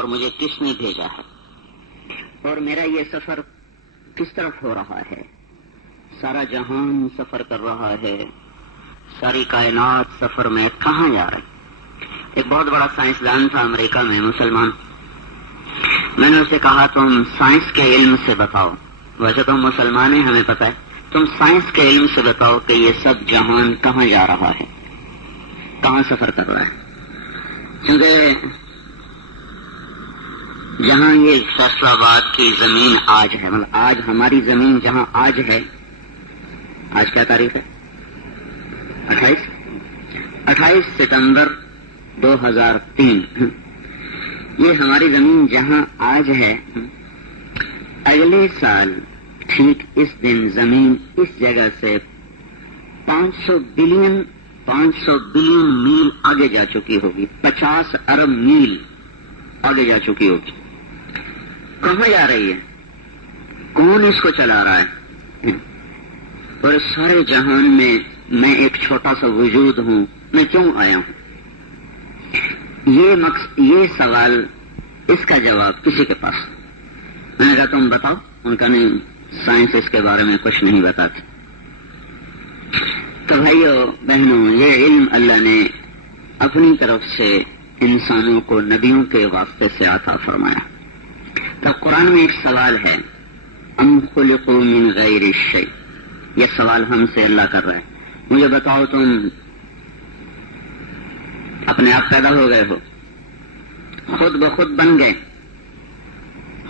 اور مجھے کس نے بھیجا ہے اور میرا یہ سفر کس طرف ہو رہا ہے. سارا جہان سفر کر رہا ہے, ساری کائنات سفر میں کہاں جا رہی. ایک بہت بڑا سائنسدان تھا امریکہ میں, مسلمان. میں نے اسے کہا تم سائنس کے علم سے بتاؤ, ویسے تم مسلمان ہیں ہمیں پتہ ہے, تم سائنس کے علم سے بتاؤ کہ یہ سب جہان کہاں جا رہا ہے, کہاں سفر کر رہا ہے. کیونکہ جہاں یہ فیصلہ آباد کی زمین آج ہے, مطلب آج ہماری زمین جہاں آج ہے, آج کیا تاریخ ہے؟ 28 ستمبر 2003. یہ ہماری زمین جہاں آج ہے, اگلے سال ٹھیک اس دن زمین اس جگہ سے 500 بلین میل آگے جا چکی ہوگی, 50 ارب میل آگے جا چکی ہوگی. کہاں جا رہی ہے؟ کون اس کو چلا رہا ہے؟ اور اس سارے جہان میں ایک چھوٹا سا وجود ہوں, میں کیوں آیا ہوں؟ یہ سوال, اس کا جواب کسی کے پاس. میں نے کہا تم بتاؤ. ان کا نہیں, سائنس اس کے بارے میں کچھ نہیں بتاتی. تو بھائیو بہنوں, یہ علم اللہ نے اپنی طرف سے انسانوں کو نبیوں کے واسطے سے عطا فرمایا. تو قرآن میں ایک سوال ہے, ام خلقوا من غیر الشیء. یہ سوال ہم سے اللہ کر رہے ہیں, مجھے بتاؤ تم اپنے آپ پیدا ہو گئے ہو, خود بخود بن گئے,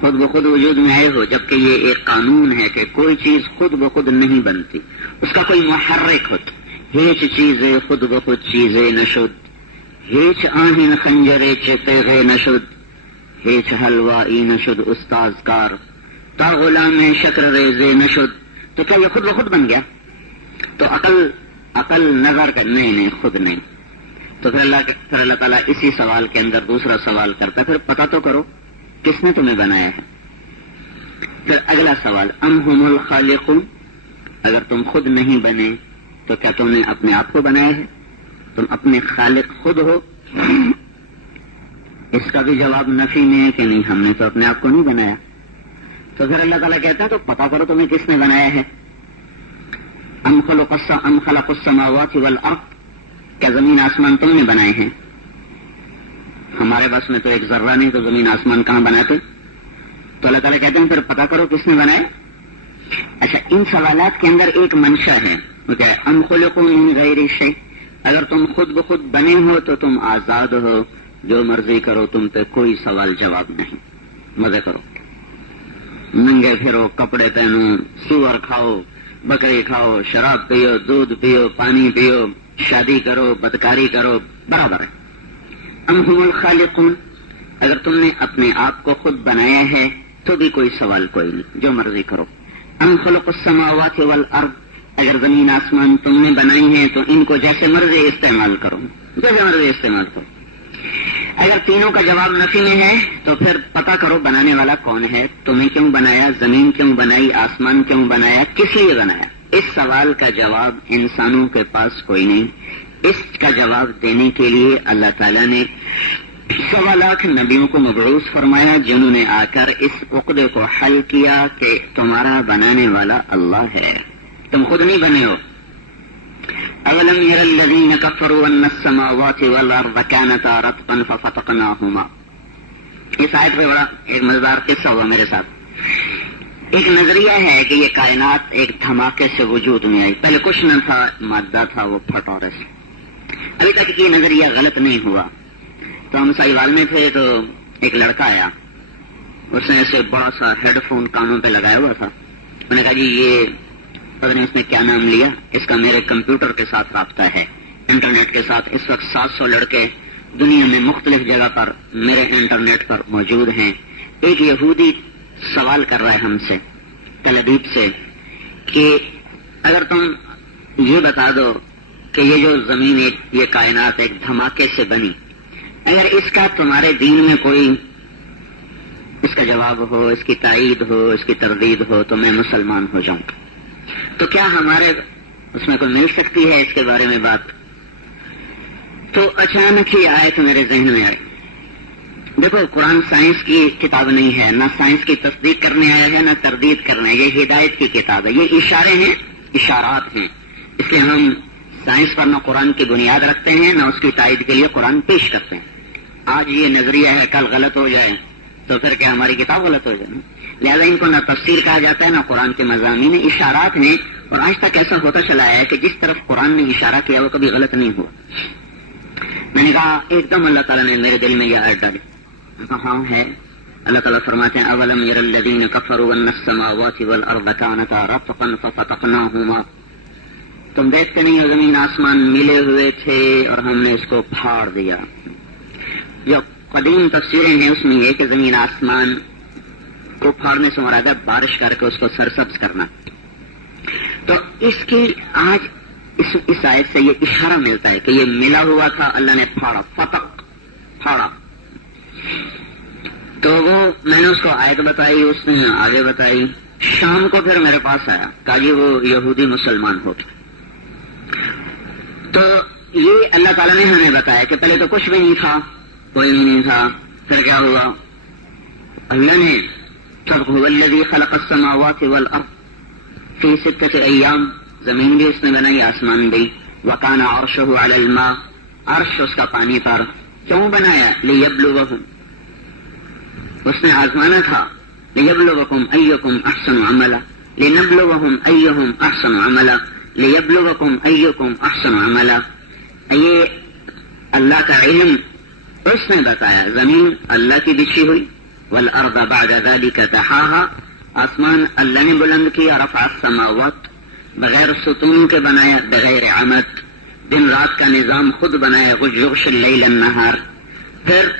خود بخود وجود میں آئے ہو, جبکہ یہ ایک قانون ہے کہ کوئی چیز خود بخود نہیں بنتی, اس کا کوئی محرک ہوتا. ہیچ چیزیں خود بخود چیزیں نشد, ہیچ آہن خنجرے چتیغے نشد, ہیچ حلوائی نشد استاذ کار, تا غلام شکر ریزے نشد. تو کیا یہ خود بخود بن گیا؟ تو عقل نظر کر, نہیں خود نہیں. تو پھر اللہ تعالیٰ اسی سوال کے اندر دوسرا سوال کرتا, پھر پتہ تو کرو کس نے تمہیں بنایا ہے. پھر اگلا سوال, ام ہم الخالقون. اگر تم خود نہیں بنے تو کیا تم نے اپنے آپ کو بنایا ہے؟ تم اپنے خالق خود ہو؟ اس کا بھی جواب نفی میں ہے کہ نہیں, ہم نے تو اپنے آپ کو نہیں بنایا. تو پھر اللہ تعالیٰ کہتا ہے تو پتہ کرو تمہیں کس نے بنایا ہے. ام خلق السماوات والارض. کیا زمین آسمان تم نے بنائے ہیں؟ ہمارے بس میں تو ایک ذرہ نہیں, تو زمین آسمان کہاں بناتے؟ تو اللہ تعالیٰ کہتے ہیں پھر پتہ کرو کس نے بنائے. اچھا, ان سوالات کے اندر ایک منشا ہے, وہ کیا ہے؟ ام خلقوا من غیر شیء. اگر تم خود بخود بنے ہو تو تم آزاد ہو, جو مرضی کرو, تم پہ کوئی سوال جواب نہیں. مزے کرو, ننگے پھرو, کپڑے پہنو, سور کھاؤ, بکری کھاؤ, شراب پیو, دودھ پیو, پانی پیو, شادی کرو, بدکاری کرو, برابر ہے. ام ہم الخالقون. اگر تم نے اپنے آپ کو خود بنایا ہے تو بھی کوئی سوال کوئی نہیں, جو مرضی کرو. ام خلق السماوات والارض. اگر زمین آسمان تم نے بنائی ہیں تو ان کو جیسے مرضی استعمال کرو, جیسے مرضی استعمال کرو. اگر تینوں کا جواب نفی میں ہے تو پھر پتہ کرو بنانے والا کون ہے, تمہیں کیوں بنایا, زمین کیوں بنائی, آسمان کیوں بنایا, کس لیے بنایا. اس سوال کا جواب انسانوں کے پاس کوئی نہیں. اس کا جواب دینے کے لیے اللہ تعالیٰ نے 1.25 لاکھ نبیوں کو مبعوث فرمایا, جنہوں نے آ کر اس عقدے کو حل کیا کہ تمہارا بنانے والا اللہ ہے, تم خود نہیں بنے ہو. اولم ير الذين كفروا ان السماوات والارض كانتا رتقا ففتقناهما. اس آیت پہ بڑا ایک مزیدار قصہ ہوا میرے ساتھ. ایک نظریہ ہے کہ یہ کائنات ایک دھماکے سے وجود میں آئی, پہلے کچھ نہ تھا, مادہ تھا, وہ پھٹا رہا. ابھی تک یہ نظریہ غلط نہیں ہوا. تو ہم سائیوال میں تھے تو ایک لڑکا آیا, اس نے ایسے بڑا سا ہیڈ فون کانوں پہ لگایا ہوا تھا. میں نے کہا جی یہ پتہ نہیں اس نے کیا نام لیا, اس کا میرے کمپیوٹر کے ساتھ رابطہ ہے, انٹرنیٹ کے ساتھ. اس وقت 700 لڑکے دنیا میں مختلف جگہ پر میرے انٹرنیٹ پر موجود ہیں. ایک یہودی سوال کر رہا ہے ہم سے تل ابیب سے کہ اگر تم یہ بتا دو کہ یہ جو زمین یہ کائنات ایک دھماکے سے بنی, اگر اس کا تمہارے دین میں کوئی اس کا جواب ہو, اس کی تائید ہو, اس کی تردید ہو, تو میں مسلمان ہو جاؤں. تو کیا ہمارے اس میں کوئی مل سکتی ہے اس کے بارے میں بات؟ تو اچانک ہی آیت میرے ذہن میں آئی. دیکھو قرآن سائنس کی کتاب نہیں ہے، نہ سائنس کی تصدیق کرنے آیا ہے نہ تردید کرنے، یہ ہدایت کی کتاب ہے، یہ اشارے ہیں، اشارات ہیں، اس لیے ہم سائنس پر نہ قرآن کی بنیاد رکھتے ہیں نہ اس کی تائید کے لیے قرآن پیش کرتے ہیں۔ آج یہ نظریہ ہے، کل غلط ہو جائے تو پھر کیا ہماری کتاب غلط ہو جائے؟ لہذا ان کو نہ تفسیر کہا جاتا ہے نہ قرآن کے مضامین، اشارات ہیں، اور آج تک ایسا ہوتا چلا ہے کہ جس طرف قرآن نے اشارہ کیا وہ کبھی غلط نہیں ہوا۔ میں نے کہا ایک دم اللہ تعالیٰ نے میرے دل میں یہ آیت ڈالی، ہاں ہے۔ اللہ تعالیٰ فرماتے ہیں اولم یر الذین کفروا ان السماوات والارض کانتا رتقا ففتقناہما، تم دیکھتے نہیں ہو زمین آسمان ملے ہوئے تھے اور ہم نے اس کو پھاڑ دیا۔ جو قدیم تفسیریں ہیں اس میں یہ کہ زمین آسمان کو پھاڑنے سے مراد ہے بارش کر کے اس کو سرسبز کرنا۔ تو اس کی آج اس آیت سے یہ اشارہ ملتا ہے کہ یہ ملا ہوا تھا، اللہ نے پھاڑا، فتق پھاڑا۔ تو وہ میں نے اس کو آیت بتائی، اس نے آگے بتائی۔ شام کو پھر میرے پاس آیا، کہا جی وہ یہودی مسلمان ہو گئے۔ تو یہ اللہ تعالیٰ نے ہمیں بتایا کہ پہلے تو کچھ بھی نہیں تھا، کوئی بھی نہیں تھا، پھر کیا ہوا؟ اللہ نے هو الذی خلق السماوات والارض فی ستۃ ایام، زمین بھی اس نے بنائی، آسمان بھی، وکان عرشہ علی الماء، عرش اس کا پانی پر۔ کیوں بنایا؟ لیبلوہم، اس نے آزمانا تھا، لیبلوکم ایکم احسن عملا، لنبلوہم ایہم احسن عملا، لیبلوکم ایکم احسن عملا۔ یہ اللہ کا علم اس نے بتایا۔ زمین اللہ کی بچھی ہوئی، والارض بعد ذلك دحاها، آسمان اللہ نے بلند کیا، رفع السماوات، بغیر ستون کے بنایا، بغیر عمد، دن رات کا نظام خود بنایا، یغشی اللیل النہار۔ پھر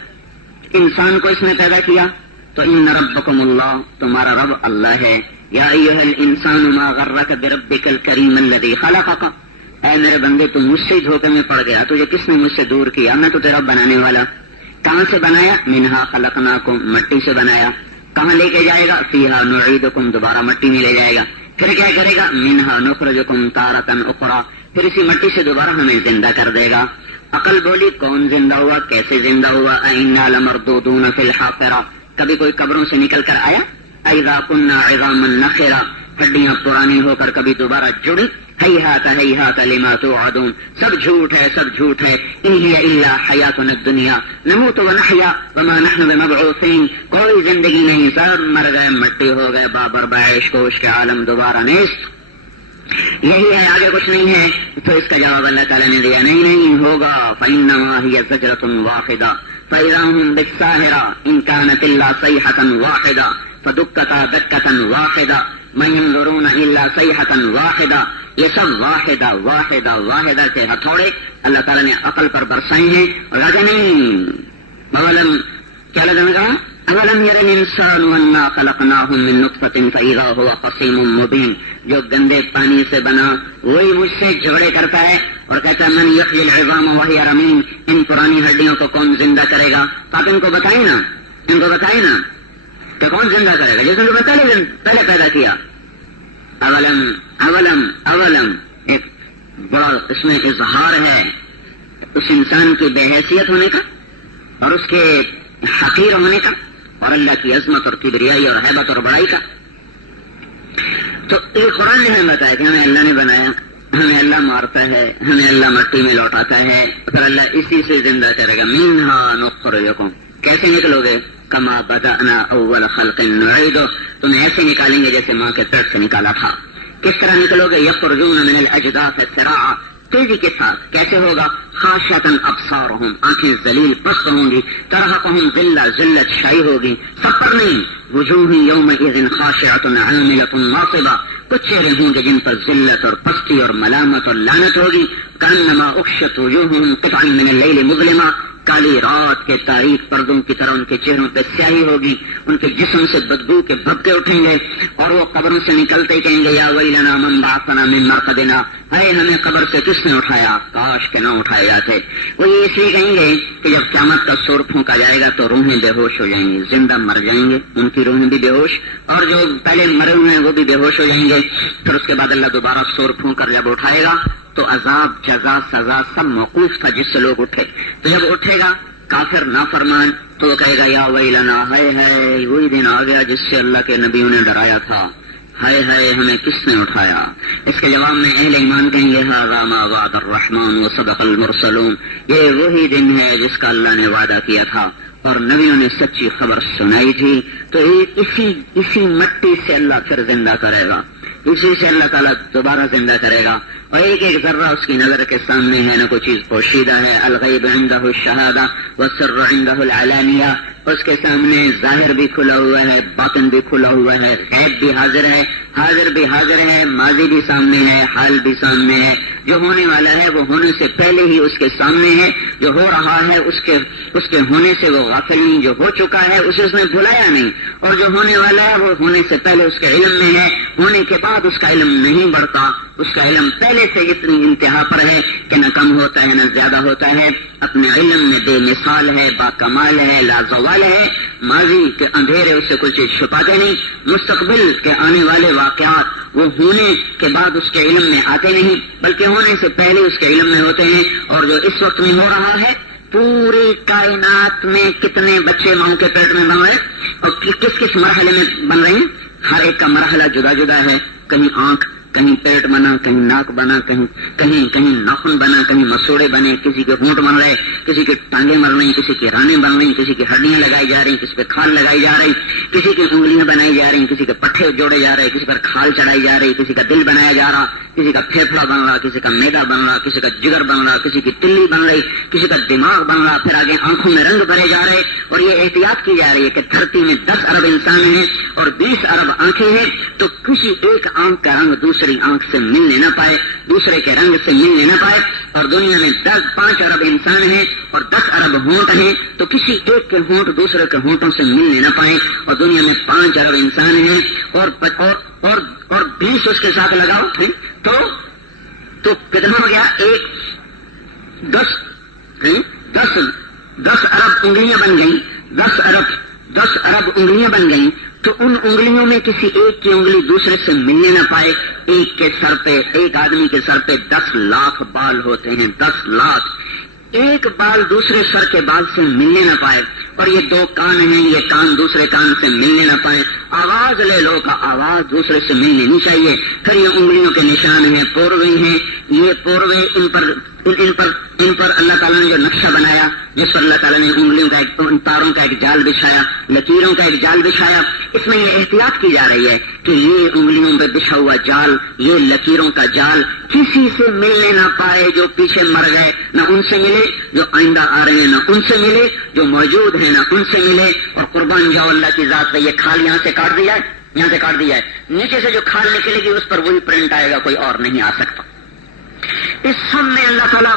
انسان کو اس نے پیدا کیا، تو ان ربکم اللہ، تمہارا رب اللہ ہے۔ یا ایھا الانسان ما غرک بربک الکریم الذی خلقک، اے میرے بندے تم مجھ سے دھوکے میں پڑ گیا، تجھے کس نے مجھ سے دور کیا؟ میں تو تیرا بنانے والا۔ کہاں سے بنایا؟ منہا خلقناکم، مٹی سے بنایا۔ کہاں لے کے جائے گا؟ فیہا نعیدکم، دوبارہ مٹی میں لے جائے گا۔ پھر کیا کرے گا؟ منہا نخرجکم تارۃ اخری، پھر اسی مٹی سے دوبارہ ہمیں زندہ کر دے گا۔ عقل بولی کون زندہ ہوا، کیسے زندہ ہوا؟ اِنَّا لَمَرْدُودُونَ فِی الْحَافِرَةِ، کبھی کوئی قبروں سے نکل کر آیا؟ اِذَا كُنَّا عِظَامًا نَخِرَةً، ہڈیاں پرانی ہو کر کبھی دوبارہ جڑی۔ ہیہات ہیہات لما توعدون، سب جھوٹ ہے، سب جھوٹ ہے۔ ان ہی الا حیاتنا الدنیا نموت ونحیا وما نحن بمبعوثین، کوئی زندگی نہیں، سب مر گئے، مٹی ہو گئے، بابر بعیش کوش کے عالم دوبارہ نیست، یہی ہے، آگے کچھ نہیں ہے۔ تو اس کا جواب اللہ تعالیٰ نے دیا، نہیں نہیں ہوگا، فإنما هي زجرة واحدة فإذا هم بالساهرة إن كانت إلا صيحة واحدة فدكتا دكة واحدة ما ينظرون إلا صيحة واحدة۔ یہ سب واحدہ واحدہ واحدہ کے ہتھوڑے اللہ تعالیٰ نے عقل پر برسائے ہیں، اور آگے نہیں۔ اولم کیا لگا کہا؟ اولم یر الانسان انا خلقناہ من نطفۃ فاذا هو خصیم مبین، جو گندے پانی سے بنا وہی مجھ سے جھگڑے کرتا ہے اور کہتا ہے من یحیی العظام وہی رمیم، ان پرانی ہڈیوں کو کون زندہ کرے گا؟ تو آپ ان کو بتائیں نا، ان کو بتائیں نا کہ کون زندہ کرے گا، جیسے نے پہلے پیدا کیا۔ اولم اولم اولم، ایک بڑا اس میں اظہار ہے اس انسان کی بے حیثیت ہونے کا اور اس کے حقیر ہونے کا، اور اللہ کی عظمت اور کبریائی اور ہیبت اور بڑائی کا۔ تو یہ قرآن نے ہمیں بتایا کہ ہمیں اللہ نے بنایا، ہمیں اللہ مارتا ہے، ہمیں اللہ مٹی میں لوٹاتا ہے، پھر اللہ اسی سے زندہ کرے گا۔ منہا نخرجکم، کیسے نکلو گے؟ کما بدأنا اول خلق نعیدہ، تمہیں ایسے نکالیں گے جیسے ماں کے پیٹ سے نکالا تھا۔ کس طرح نکلو گے؟ یخرجون من الاجداث سراعا، تیزی کے ساتھ۔ کیسے ہوگا؟ خاشعۃ ابصارہم، آنکھیں ذلیل پست ہوں گی، ترہقہم ذلہ، ذلت چھائی ہوگی، سب پر نہیں۔ وجوہ یومئذ خاشعۃ عاملۃ ناصبہ، کچھ چہرے ہوں گے جن پر ذلت اور پستی اور ملامت اور لعنت ہوگی۔ کانما اغشت وجوہہم قطعا من اللیل مظلمہ، کالی رات کے تاریک پردوں کی طرح ان کے چہروں پہ سیاہی ہوگی، ان کے جسم سے بدبو کے بھبکے اٹھیں گے، اور وہ قبروں سے نکلتے ہی کہیں گے یا ویلنا من بعثنا من مرقدنا، اے ہمیں قبر سے کس نے اٹھایا، کاش کہ نہ اٹھائے جاتے۔ وہ یہ اس لیے کہیں گے کہ جب قیامت کا سور پھونکا جائے گا تو روحیں بے ہوش ہو جائیں گی، زندہ مر جائیں گے، ان کی روحیں بھی بے ہوش، اور جو پہلے مرے ہوئے ہیں وہ بھی بے ہوش ہو جائیں گے۔ پھر اس کے بعد اللہ دوبارہ سور پھونک کر جب اٹھائے گا تو عذاب، جزا، سزا سب موقوف تھا جس سے لوگ اٹھے۔ تو جب اٹھے گا کافر، نافرمان، تو وہ کہے گا یا ویلنا، ہائے ہائے، وہی دن آ گیا جس سے اللہ کے نبیوں نے ڈرایا تھا، ہائے ہائے ہمیں کس نے اٹھایا. اس کے جواب میں اہل ایمان کہیں گے ھذا ما وعد الرحمن وصدق المرسلون، یہ وہی دن ہے جس کا اللہ نے وعدہ کیا تھا اور نبیوں نے سچی خبر سنائی تھی. تو اسی مٹی سے اللہ پھر زندہ کرے گا، اسی سے اللہ تعالیٰ دوبارہ زندہ کرے گا. اور ایک ایک ذرہ اس کی نظر کے سامنے ہے، نہ کوئی چیز پوشیدہ ہے. الغیب عندہ الشہادہ والسر عندہ العلانیہ، اس کے سامنے ظاہر بھی کھلا ہوا ہے، باطن بھی کھلا ہوا ہے، غیب بھی حاضر ہے، حاضر بھی حاضر ہے، ماضی بھی سامنے ہے، حال بھی سامنے ہے. جو ہونے والا ہے وہ ہونے سے پہلے ہی اس کے سامنے ہے، جو ہو رہا ہے اس کے ہونے سے وہ غافل نہیں، جو ہو چکا ہے اسے اس نے بھلایا نہیں، اور جو ہونے والا ہے وہ ہونے سے پہلے اس کے علم میں ہے، ہونے کے بعد اس کا علم نہیں بڑھتا. اس کا علم پہلے سے اتنی انتہا پر ہے کہ نہ کم ہوتا ہے نہ زیادہ ہوتا ہے. اپنے علم میں بے مثال ہے، با کمال ہے، لازوال ہے. ماضی کے اندھیرے اس سے کوئی چیز چھپاتے نہیں، مستقبل کے آنے والے واقعات وہ ہونے کے بعد اس کے علم میں آتے نہیں بلکہ ہونے سے پہلے اس کے علم میں ہوتے ہیں. اور جو اس وقت میں ہو رہا ہے، پوری کائنات میں کتنے بچے ماں کے پیٹ میں بن رہے ہیں اور کس کس مرحلے میں بن رہے ہیں، ہر ایک کا مرحلہ جدا جدا ہے. کہیں آنکھ، کہیں پیٹ بنا، کہیں ناک بنا، کہیں ناخن بنا، کہیں مسوڑے بنے، کسی کے ہونٹ بن رہے، کسی کی ٹانگیں بن رہی، کسی کی رانیں بن رہی، کسی کی ہڈیاں لگائی جا رہی، کسی پہ کھال لگائی جا رہی، کسی کی انگلیاں بنائی جا رہی، کسی کے پٹھے جوڑے جا رہے، کسی پر کھال چڑھائی جا رہی، کسی کا دل بنایا جا رہا، کسی کا پھیپھڑا بن رہا، کسی کا میدا بن رہا، کسی کا جگر بن رہا، کسی کی تلی بن رہی، کسی کا دماغ بن رہا. پھر آگے آنکھوں میں رنگ بھرے جا رہے. اور یہ احتیاط کی جا رہی ہے کہ دھرتی میں 10 ارب انسان ہیں اور 20 ارب آنکھیں ہیں، تو کسی ایک آنکھ کا رنگ دوسری آنکھ سے ملنے نہ پائے، دوسرے کے رنگ سے ملنے نہ پائے. اور دنیا میں 5 ارب انسان ہیں اور 10 ارب ہونٹ ہیں، تو کسی ایک کے ہونٹ دوسرے کے ہونٹوں سے ملنے نہ پائے. اور دنیا میں 5 ارب انسان ہیں اور 20 اس کے ساتھ لگاؤ تو کتنا ہو گیا؟ 10 ارب انگلیاں بن گئیں. 10 ارب انگلیاں بن گئیں. تو ان انگلیوں میں کسی ایک کی انگلی دوسرے سے ملنے نہ پائے. ایک آدمی کے سر پہ 10 لاکھ بال ہوتے ہیں، 10 لاکھ. ایک بال دوسرے سر کے بال سے ملنے نہ پائے. اور یہ 2 کان ہیں، یہ کان دوسرے کان سے ملنے نہ پائے. آواز لے لو کا آواز دوسرے سے ملنی نہیں چاہیے. پھر یہ انگلیوں کے نشان ہیں، پوروے ہیں. یہ پوروے ان پر اللہ تعالیٰ نے جو نقشہ بنایا، جس پر اللہ تعالیٰ نے انگلیوں کا ان تاروں کا ایک جال بچھایا، لکیروں کا ایک جال بچھایا. اس میں یہ احتیاط کی جا رہی ہے کہ یہ انگلیوں پہ بچھا ہوا جال، یہ لکیروں کا جال کسی سے ملنے نہ پائے. جو پیچھے مر گئے نہ ان سے ملے، جو آئندہ آ رہے ہیں نہ ان سے ملے، جو موجود ہیں نہ ان سے ملے. اور قربان جاؤ اللہ کی ذات پہ، یہ کھال یہاں سے کاٹ دیا ہے، نیچے سے جو کھال نکلے گی اس پر وہی پرنٹ آئے گا، کوئی اور نہیں آ سکتا. اس سب میں اللہ تعالیٰ،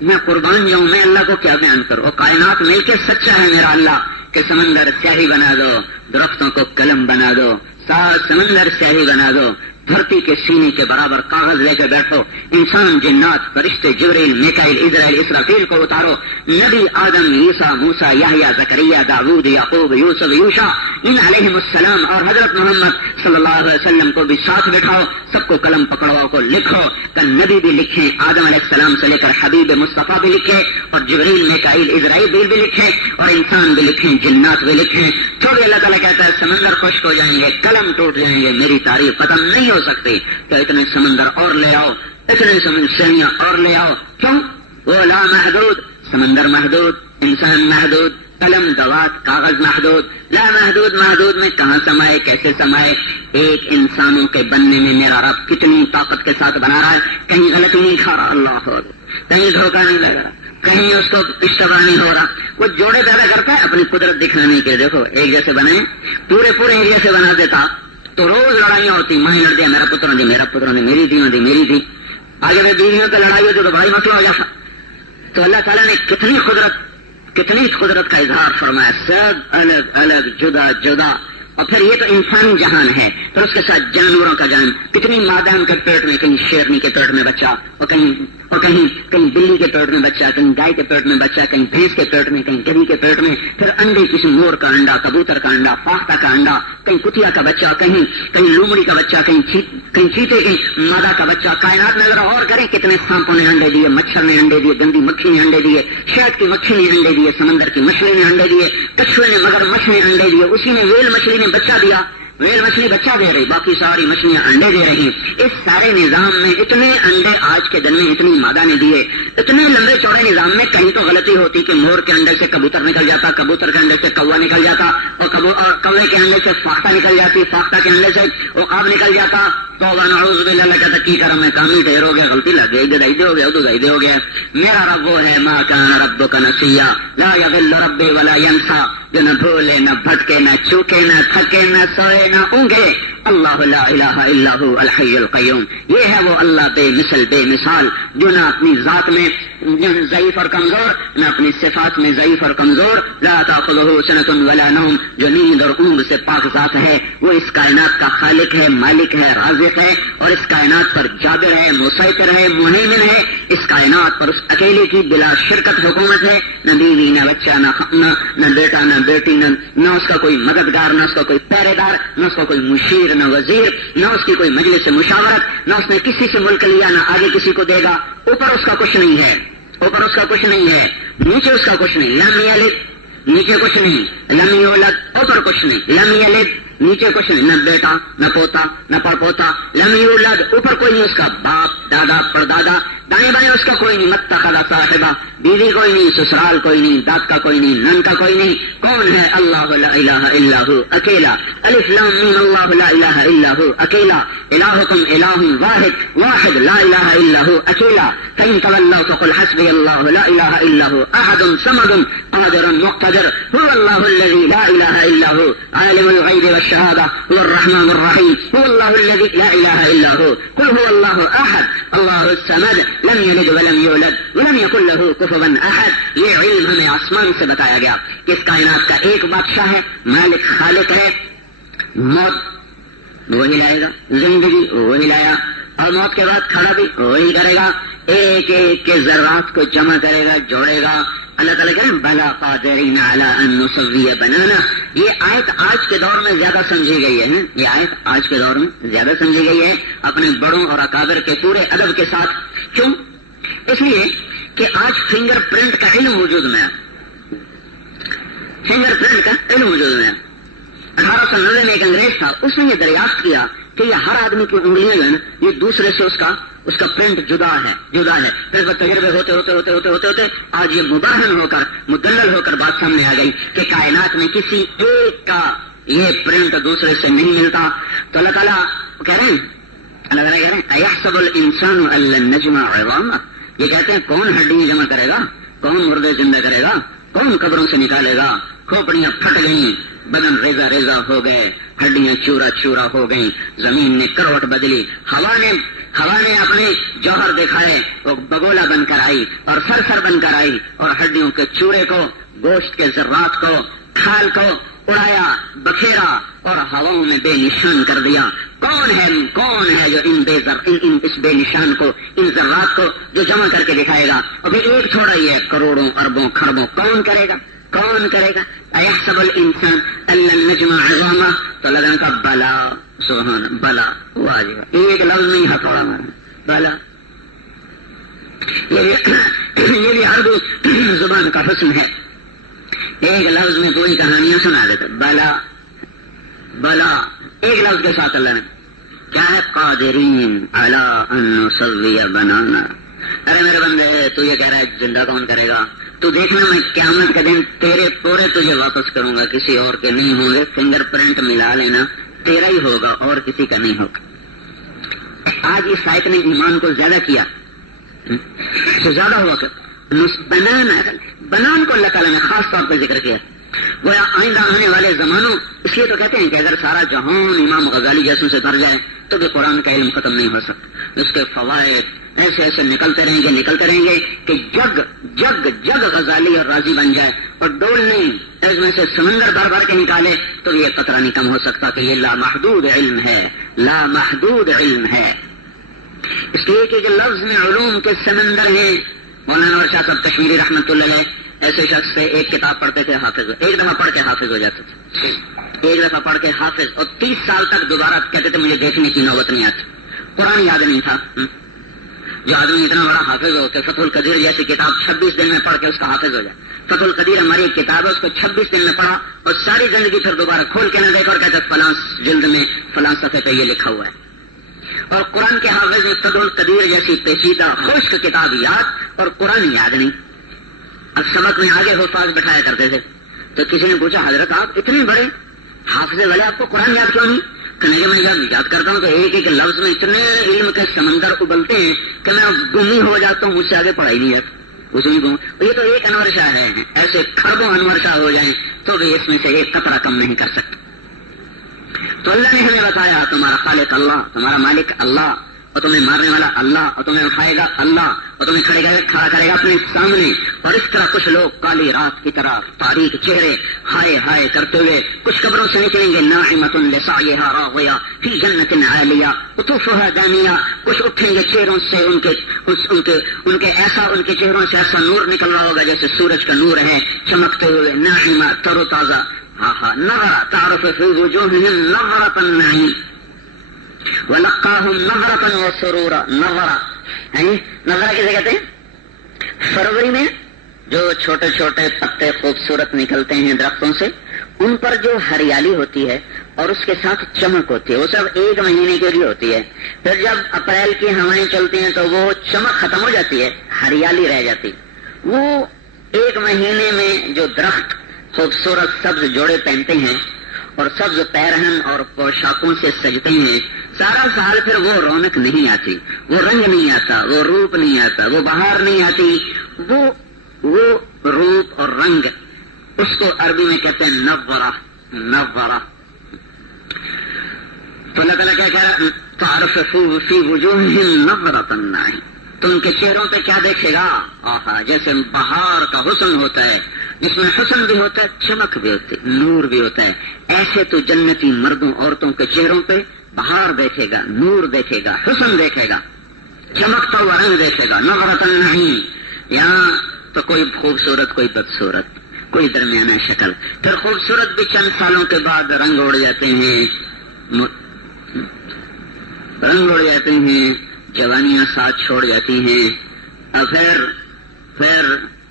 میں قربان جاؤں، میں اللہ کو کیا بیان کروں. اور کائنات مل کے سچا ہے میرا اللہ کہ سمندر سیاہی بنا دو، درختوں کو قلم بنا دو، سارا سمندر سیاہی بنا دو، دھرتی کے سینے کے برابر کاغذ لے کے بیٹھو، انسان، جنات، فرشتے، جبریل، میکائیل، اسرائیل، اسرافیل کو اتارو، نبی آدم، عیسیٰ، موسیٰ، یحییٰ، زکریا، داؤد، یعقوب، یوسف، یوشع ان علیہم السلام اور حضرت محمد صلی اللہ علیہ وسلم کو بھی ساتھ بٹھاؤ. سب کو قلم پکڑواؤ، کو لکھو. کہ نبی بھی لکھیں، آدم علیہ السلام سے لے کر حبیب مصطفیٰ بھی لکھے، اور جبریل، میکائیل، اسرائیل بھی لکھے، اور انسان بھی لکھیں، جنات بھی لکھیں. تھوڑی اللہ تعالیٰ کہتا ہے سمندر خشک ہو جائیں گے، قلم ٹوٹ جائیں گے، میری تعریف ختم نہیں ہو سکتی. تو اتنے سمندر اور لے آؤ، اتنے سیاحیاں اور لے آؤ. کیوں؟ وہ لا محدود، سمندر محدود، انسان محدود، قلم، دوات، کاغذ محدود. لا محدود میں کہاں سمائے، کیسے سمائے؟ ایک انسانوں کے بننے میں میرا رب کتنی طاقت کے ساتھ بنا رہا ہے. کہیں غلطی نہیں کھا رہا اللہ ہو، کہیں دھوکہ نہیں لگ رہا، کہیں اس کو اشتباہ نہیں ہو رہا. وہ جوڑے پیدا کرتا ہے اپنی قدرت دکھانے کے. دیکھو ایک جیسے بنے، پورے ایک جیسے بنا دیتا تو روز لڑائیاں ہوتی. ماں لڑ دیا، میرا پتر نے میری تھی. آگے میں بیویوں تو لڑائی ہوتی تو بھائی مسئلہ ہو جاتا. تو اللہ تعالیٰ نے کتنی قدرت کا اظہار فرمایا. سب الگ الگ، جدا جدا، اور پھر یہ تو انسانی جہان ہے، پھر اس کے ساتھ جانوروں کا جان، کتنی مادام کے پیٹ میں، کہیں شیرنی کے پیٹ میں بچہ، اور کہیں بلی کے پیٹ میں بچہ، کہیں گائے کے پیٹ میں بچہ، کہیں بھینس کے پیٹ میں، کہیں گدھی کے پیٹ میں، پھر انڈے، کسی مور کا انڈا، کبوتر کا انڈا، فاختہ کا انڈا، کہیں کتیا کا بچہ، کہیں لومڑی کا بچہ، کہیں چیتے، کہیں مادہ کا بچہ. کائنات میں ذرا اور کریں کتنے سانپوں نے انڈے دیے، مچھر نے انڈے دیے، گندی مکھی نے انڈے دیے، شہد کی مکھی نے انڈے دیے، سمندر کی مچھلی نے انڈے دیے، کچھوے نے مگرمچھ نے انڈے دیے، اسی نے ویل مچھلی نے بچہ دیا، ویل مچھلی بچہ دے رہی، باقی ساری مچھلیاں انڈے دے رہی. اس سارے نظام میں اتنے انڈے آج کے دن میں اتنی مادہ نے دیے، اتنے لمبے چوڑے نظام میں کہیں تو غلطی ہوتی کہ مور کے انڈے سے کبوتر نکل جاتا، کبوتر کے انڈے سے کوا نکل جاتا، اور کوے کے انڈے سے فاختہ نکل جاتی، فاختہ کے انڈے سے عقاب نکل جاتا. تو نعوذ باللہ اللہ کہتا کی کرم میں کام ہی ٹھہر ہو گیا، غلطی لگ گئی، ادھر ہو گیا ادھر ہو گیا. میرا رب وہ ہے ما کان ربک نسیا لا یضل ربی ولا ینسا، جو نہ بھولے نہ بھٹکے نہ چوکے نہ تھکے نہ سوئے نہ اونگے. اللہ لا الہ الا هو الحی القیوم. یہ ہے وہ اللہ بے مثل بے مثال، جو نہ اپنی ذات میں ضعیف اور کمزور، نہ اپنی صفات میں ضعیف اور کمزور. لا تاخذہ سنۃ ولا نوم، جو نیند اور اونگ سے پاک ذات ہے. وہ اس کائنات کا خالق ہے، مالک ہے، رازق ہے، اور اس کائنات پر جابر ہے، مسیطر ہے، مہیمن ہے. اس کائنات پر اس اکیلے کی بلا شرکت حکومت ہے. نہ بیوی نہ بچہ نہ بیٹا نہ بیٹی، نہ اس کا کوئی مددگار، نہ اس کا کوئی پہرے دار، نہ اس کا کوئی مشیر، نہ وزیر، نہ اس کی کوئی مجلس مشاورت، نہ اس نے کسی سے ملک لیا، نہ آگے کسی کو دے گا. اوپر اس کا کچھ نہیں ہے، اوپر اس کا کچھ نہیں ہے، نیچے اس کا کچھ نہیں. لم یلد، نیچے کچھ نہیں. لم یولد، اوپر کچھ نہیں. لم یلد، نیچے کچھ نہیں، نہ بیٹا نہ پوتا نہ پڑپوتا. لم یولد، اوپر کوئی نہیں اس کا باپ دادا پردادا. دائیں بائیں اس کا کوئی نہیں. متخذ صاحبہ، بیوی کوئی نہیں، سسرال کوئی نہیں، داد کا کوئی نہیں، نن کا کوئی نہیں. کون ہے؟ اللہ لا الہ الا ہو اکیلا. الف لام میم اللہ لا الہ الا ہو اکیلا. الہکم الہ واحد واحد لا الہ الا ہو اکیلا. فإن تولوا فقل حسبي الله لا إله إلا هو أحد صمد قادر مقتدر هو الله الذي لا إله إلا هو عالم الغيب والشهادة هو الرحمن الرحيم هو الله الذي لا إله إلا هو قل هو الله أحد الله الصمد لم يلد ولم يولد ولم يكن له كفوا أحد. یہ علم ہمیں آسمان سے بتایا گیا کہ اس کائنات کا ایک بادشاہ ہے، مالک خالق ہے. موت وہی لائے گا، زندگی وہی لایا، اور موت کے بعد کھڑا بھی وہی کرے گا. ایک ایک کے ذرات کو جمع کرے گا، جوڑے گا. اللہ تعالیٰ کہہ رہے ہیں بلا قادرین علی ان نسوی بنانا. یہ آیت آج کے دور میں زیادہ سمجھی گئی ہے، یہ آیت آج کے دور میں زیادہ سمجھی گئی ہے اپنے بڑوں اور اکابر کے پورے ادب کے ساتھ. کیوں؟ اس لیے کہ آج فنگر پرنٹ کا علم وجود میں ہے. فنگر پرنٹ کا علم وجود میں ہے. 1890 میں ایک انگریز تھا، اس نے یہ دریافت کیا کہ یہ ہر آدمی کی انگلیاں جو ہے نا، یہ دوسرے سے اس کا پرنٹ جدا ہے. پھر وہ تجربے ہوتے ہوتے ہوتے ہوتے ہوتے ہوتے آج یہ مباہن ہو کر مدلل ہو کر بات سامنے آ گئی کہ کائنات میں کسی ایک کا یہ پرنٹ دوسرے سے نہیں ملتا. تو اللہ تعالیٰ کہہ رہے ہیں ایحسب الانسان ان لن نجمع عظامہ. یہ کہتے ہیں کون ہڈیاں جمع کرے گا، کون مردے زندہ کرے گا، کون قبروں سے نکالے گا. کھوپڑیاں پھٹ گئیں، بدن ریزہ ریزہ ہو گئے، ہڈیاں چورا چورا ہو گئیں، زمین نے کروٹ بدلی، ہوا نے اپنے جوہر دکھائے، وہ بگولا بن کر آئی اور سر بن کر آئی، اور ہڈیوں کے چورے کو، گوشت کے ذرات کو، کھال کو اڑایا، بکھیرا اور ہواؤں میں بے نشان کر دیا. کون ہے جو اس بے نشان کو، ان ذرات کو جو جمع کر کے دکھائے گا؟ ابھی ایک تھوڑا ہی ہے، کروڑوں اربوں کھربوں. کون کرے گا؟ ایحسب الانسان ان لن نجمع عظامہ. تو لگا کا بلا، سبحان بلا، واجب ایک لفظ نہیں ہتھوڑا مارا بلا. یہ بھی اردو زبان کا حسن ہے، ایک لفظ میں پوری کہانیاں سنا دیتا. بلا ایک لفظ کے ساتھ اللہ نے کیا ہے؟ قادرین علی ان نسوی بنانا. ارے میرے بندے، تو یہ کہہ رہا ہے زندہ کون کرے گا؟ تو دیکھنا میں قیامت کے دن تیرے پورے تجھے واپس کروں گا، کسی اور کے نہیں ہوں گے. فنگر پرنٹ ملا لینا، تیرا ہی ہوگا اور کسی کا نہیں ہوگا. آج اس آیت نے ایمان کو زیادہ کیا تو زیادہ ہوا کہ بنان کو اللہ تعالیٰ نے خاص طور پہ ذکر کیا. وہ آئندہ آنے والے زمانوں، اس لیے تو کہتے ہیں کہ اگر سارا جہان امام غزالی جیسوں سے بھر جائے تو بھی قرآن کا علم ختم نہیں ہو سکتا. اس کے فوائد ایسے ایسے نکلتے رہیں گے کہ جگ غزالی اور راضی بن جائے، اور ڈول نہیں اس میں سے سمندر بھر بھر کے نکالے تو یہ قطرہ نہیں کم ہو سکتا کہ یہ لامحدود علم ہے، لامحدود علم ہے۔ اس لیے کہ لفظ میں علوم کے سمندر ہیں۔ مولانا انور شاہ صاحب کشمیری رحمۃ اللہ علیہ ایسے شخص سے ایک کتاب پڑھتے تھے، حافظ ایک دفعہ پڑھ کے حافظ ہو جاتے تھے، ایک دفعہ پڑھ کے حافظ، اور 30 سال تک دوبارہ کہتے تھے مجھے دیکھنے کی نوبت نہیں آتی، قرآن یاد نہیں تھا۔ جو آدمی اتنا بڑا حافظ ہو کہ فتح القدیر جیسی کتاب 26 دن میں پڑھ کے اس کا حافظ ہو جائے، فتح القدیر ہماری ایک کتاب ہے، اس کو 26 دن میں پڑھا اور ساری زندگی پھر دوبارہ کھول کے نہ دیکھا اور کہتے فلاں جلد میں فلاں صفحے پہ یہ لکھا ہوا ہے۔ اور قرآن کے حافظ میں فتح القدیر جیسی پیچیدہ خشک کتاب یاد اور قرآن یاد نہیں۔ اب سبق میں آگے حفاظ بٹھایا کرتے تھے تو کسی نے پوچھا حضرت آپ اتنے بڑے حافظ والے آپ کو قرآن یاد کیوں نہیں؟ کہنے کہ میں جب یاد کرتا ہوں تو ایک ایک لفظ میں اتنے علم کے سمندر ابلتے ہیں کہ میں گم ہی ہو جاتا ہوں، مجھ سے آگے پڑھائی نہیں جاتی، اس میں گم۔ یہ تو ایک انور شاہ ہے، ایسے کھربوں انور شاہ ہو جائیں تو بھی اس میں سے ایک قطرہ کم نہیں کر سکتے۔ تو اللہ نے ہمیں بتایا تمہارا خالق اللہ، تمہارا مالک اللہ، اور تمہیں مارنے والا اللہ، اور تمہیں اٹھائے گا اللہ، اور تمہیں کھڑا کرے گا اپنے سامنے۔ اور اس طرح کچھ لوگ کالی رات کی طرح تاریک چہرے ہائے ہائے کرتے ہوئے کچھ قبروں سے نکلیں گے، ناعمۃ لسعیھا راضیہ فی جنۃ عالیہ قطوفھا دانیہ، کچھ اٹھیں گے چہروں سے ان کے چہروں سے ایسا نور نکل رہا ہوگا جیسے سورج کا نور ہے چمکتے ہوئے، ناعمہ تر و تازہ، نظرہ تعرف فی وجوہہم نظرۃ النعیم وَلَقَّاهُمْ نَظْرَةً وَسُرُورًا۔ نظرہ کسے کہتے ہیں؟ فروری میں جو چھوٹے چھوٹے پتے خوبصورت نکلتے ہیں درختوں سے، ان پر جو ہریالی ہوتی ہے اور اس کے ساتھ چمک ہوتی ہے، وہ سب 1 مہینے کے لیے ہوتی ہے۔ پھر جب اپریل کی ہوائیں چلتی ہیں تو وہ چمک ختم ہو جاتی ہے، ہریالی رہ جاتی۔ وہ 1 مہینے میں جو درخت خوبصورت سبز جوڑے پہنتے ہیں اور سبز پیرہن اور پوشاکوں سے سجتے ہیں، سارا سال پھر وہ رونق نہیں آتی، وہ رنگ نہیں آتا، وہ روپ نہیں آتا، وہ بہار نہیں آتی۔ وہ روپ اور رنگ اس کو عربی میں کہتے ہیں نظرہ۔ تو اللہ تعالیٰ کیا کہہ رہا ہے؟ تعرف فی وجوہہم نظرۃ النعیم، تو ان کے چہروں پہ کیا دیکھے گا؟ آہا، جیسے بہار کا حسن ہوتا ہے، جس میں حسن بھی ہوتا ہے، چمک بھی ہوتی ہے، نور بھی ہوتا ہے، ایسے تو جنتی مردوں عورتوں کے چہروں پہ بہار دیکھے گا، نور دیکھے گا، حسن دیکھے گا، چمکتا ہوا رنگ دیکھے گا۔ نظرۃ النعیم، یہاں تو کوئی خوبصورت کوئی بدصورت، کوئی درمیانہ شکل، پھر خوبصورت بھی چند سالوں کے بعد رنگ اڑ جاتے ہیں، جوانیاں ساتھ چھوڑ جاتی ہیں، اور پھر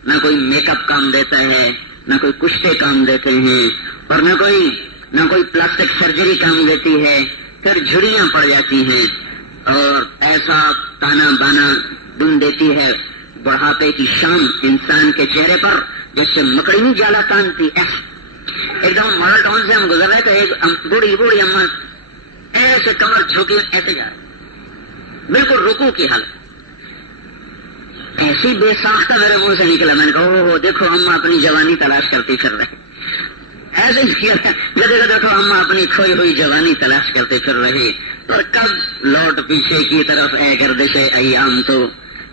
نہ کوئی میک اپ کام دیتا ہے، نہ کوئی کشتے کام دیتے ہیں، اور نہ کوئی پلاسٹک سرجری کام دیتی ہے، پھر جھڑیاں پڑ جاتی ہیں، اور ایسا تانا بانا دن دیتی ہے بڑھاپے کی شام انسان کے چہرے پر جیسے مکڑی نہیں جالا تانتی۔ ایک دم ماڈل ٹاؤن سے ہم گزر رہے تو ایک بوڑھی اماں ایسے کمر جھوکی ایسے جا رہے، بالکل رکوع کی حالت، ایسی بے ساختہ میرے منہ سے نکلا۔ میں نے کہا اوہ دیکھو اماں اپنی جوانی تلاش کرتی پھر رہے، ایسے دیکھو اماں اپنی کھوئی ہوئی جوانی تلاش کرتے پھر رہے، اور کب لوٹ پیچھے کی طرف اے گردش ایام، تو